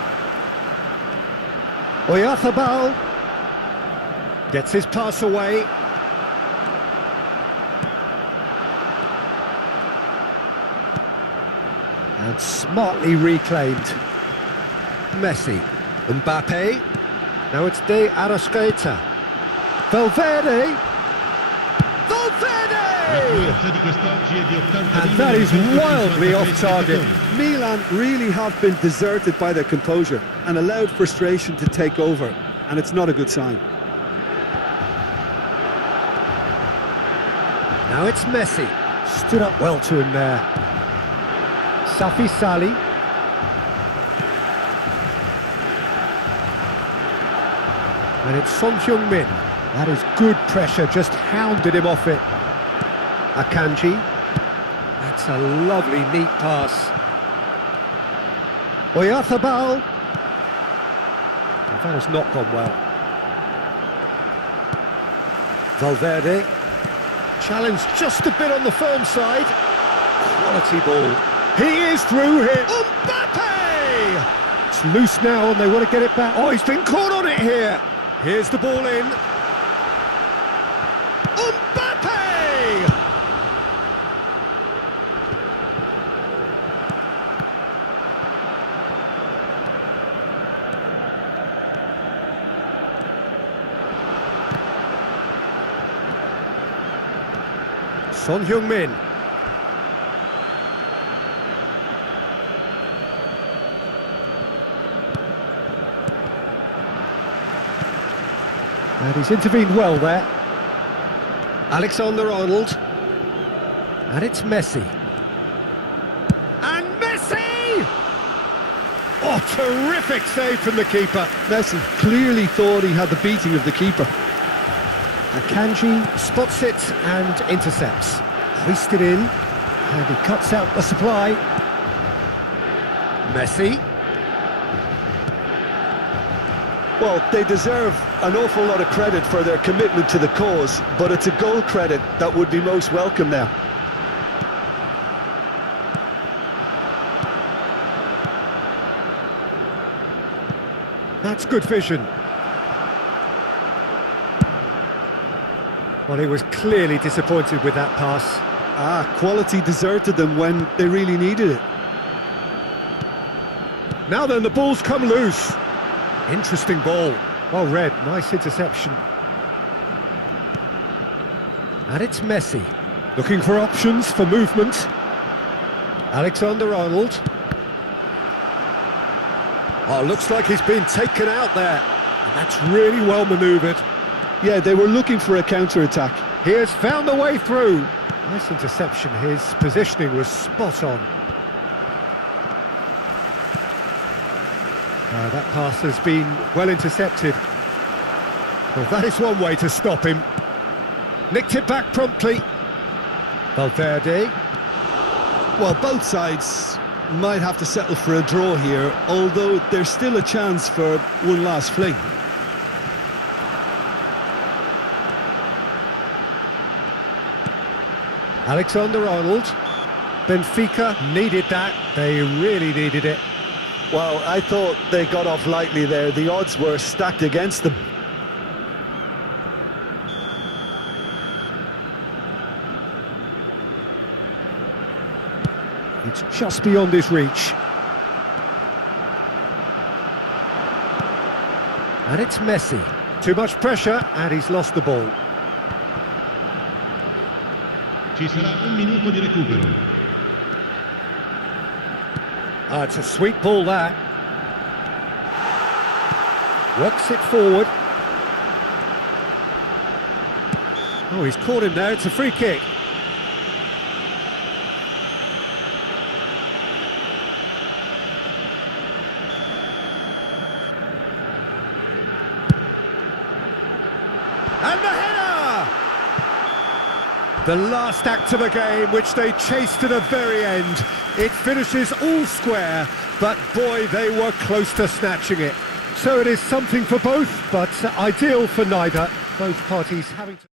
Oyarzabal gets his pass away. And smartly reclaimed. Messi, Mbappe, now it's De Arrascaeta, Valverde, and that is wildly off target. Milan really have been deserted by their composure and allowed frustration to take over, and it's not a good sign. Now it's Messi, stood up well to him there. Safi Sali. And it's Son Heung-min. That is good pressure, just hounded him off it. Akanji. That's a lovely, neat pass. Oyarzabal. That has not gone well. Valverde. Challenged just a bit on the firm side. Quality ball. He is through here. Mbappe! It's loose now and they want to get it back. Oh, he's been caught on it here. Here's the ball in. Son Heung-min. And he's intervened well there. Alexander-Arnold. And it's Messi. And Messi! Oh, terrific save from the keeper. Messi clearly thought he had the beating of the keeper. Akanji spots it and intercepts. Hoisted in, and he cuts out the supply. Messi. Well, they deserve an awful lot of credit for their commitment to the cause, but it's a goal credit that would be most welcome now. That's good vision. Well, he was clearly disappointed with that pass. Quality deserted them when they really needed it. Now then, the ball's come loose. Interesting ball. Well read, nice interception. And it's Messi. Looking for options for movement. Alexander-Arnold. Oh, looks like he's been taken out there. And that's really well manoeuvred. Yeah, they were looking for a counter-attack. He has found a way through. Nice interception. His positioning was spot on. That pass has been well intercepted. Well, that is one way to stop him. Nicked it back promptly. Valverde. Well, both sides might have to settle for a draw here, although there's still a chance for one last fling. Alexander-Arnold. Benfica needed that. They really needed it. Well, I thought they got off lightly there. The odds were stacked against them. It's just beyond his reach. And it's Messi. Too much pressure, and he's lost the ball. Ci sarà un minuto di recupero. It's a sweet ball, that. Works it forward. Oh, he's caught him there. It's a free kick. And the header! The last act of a game, which they chased to the very end. It finishes all square, but boy, they were close to snatching it. So it is something for both, but ideal for neither. Both parties having to...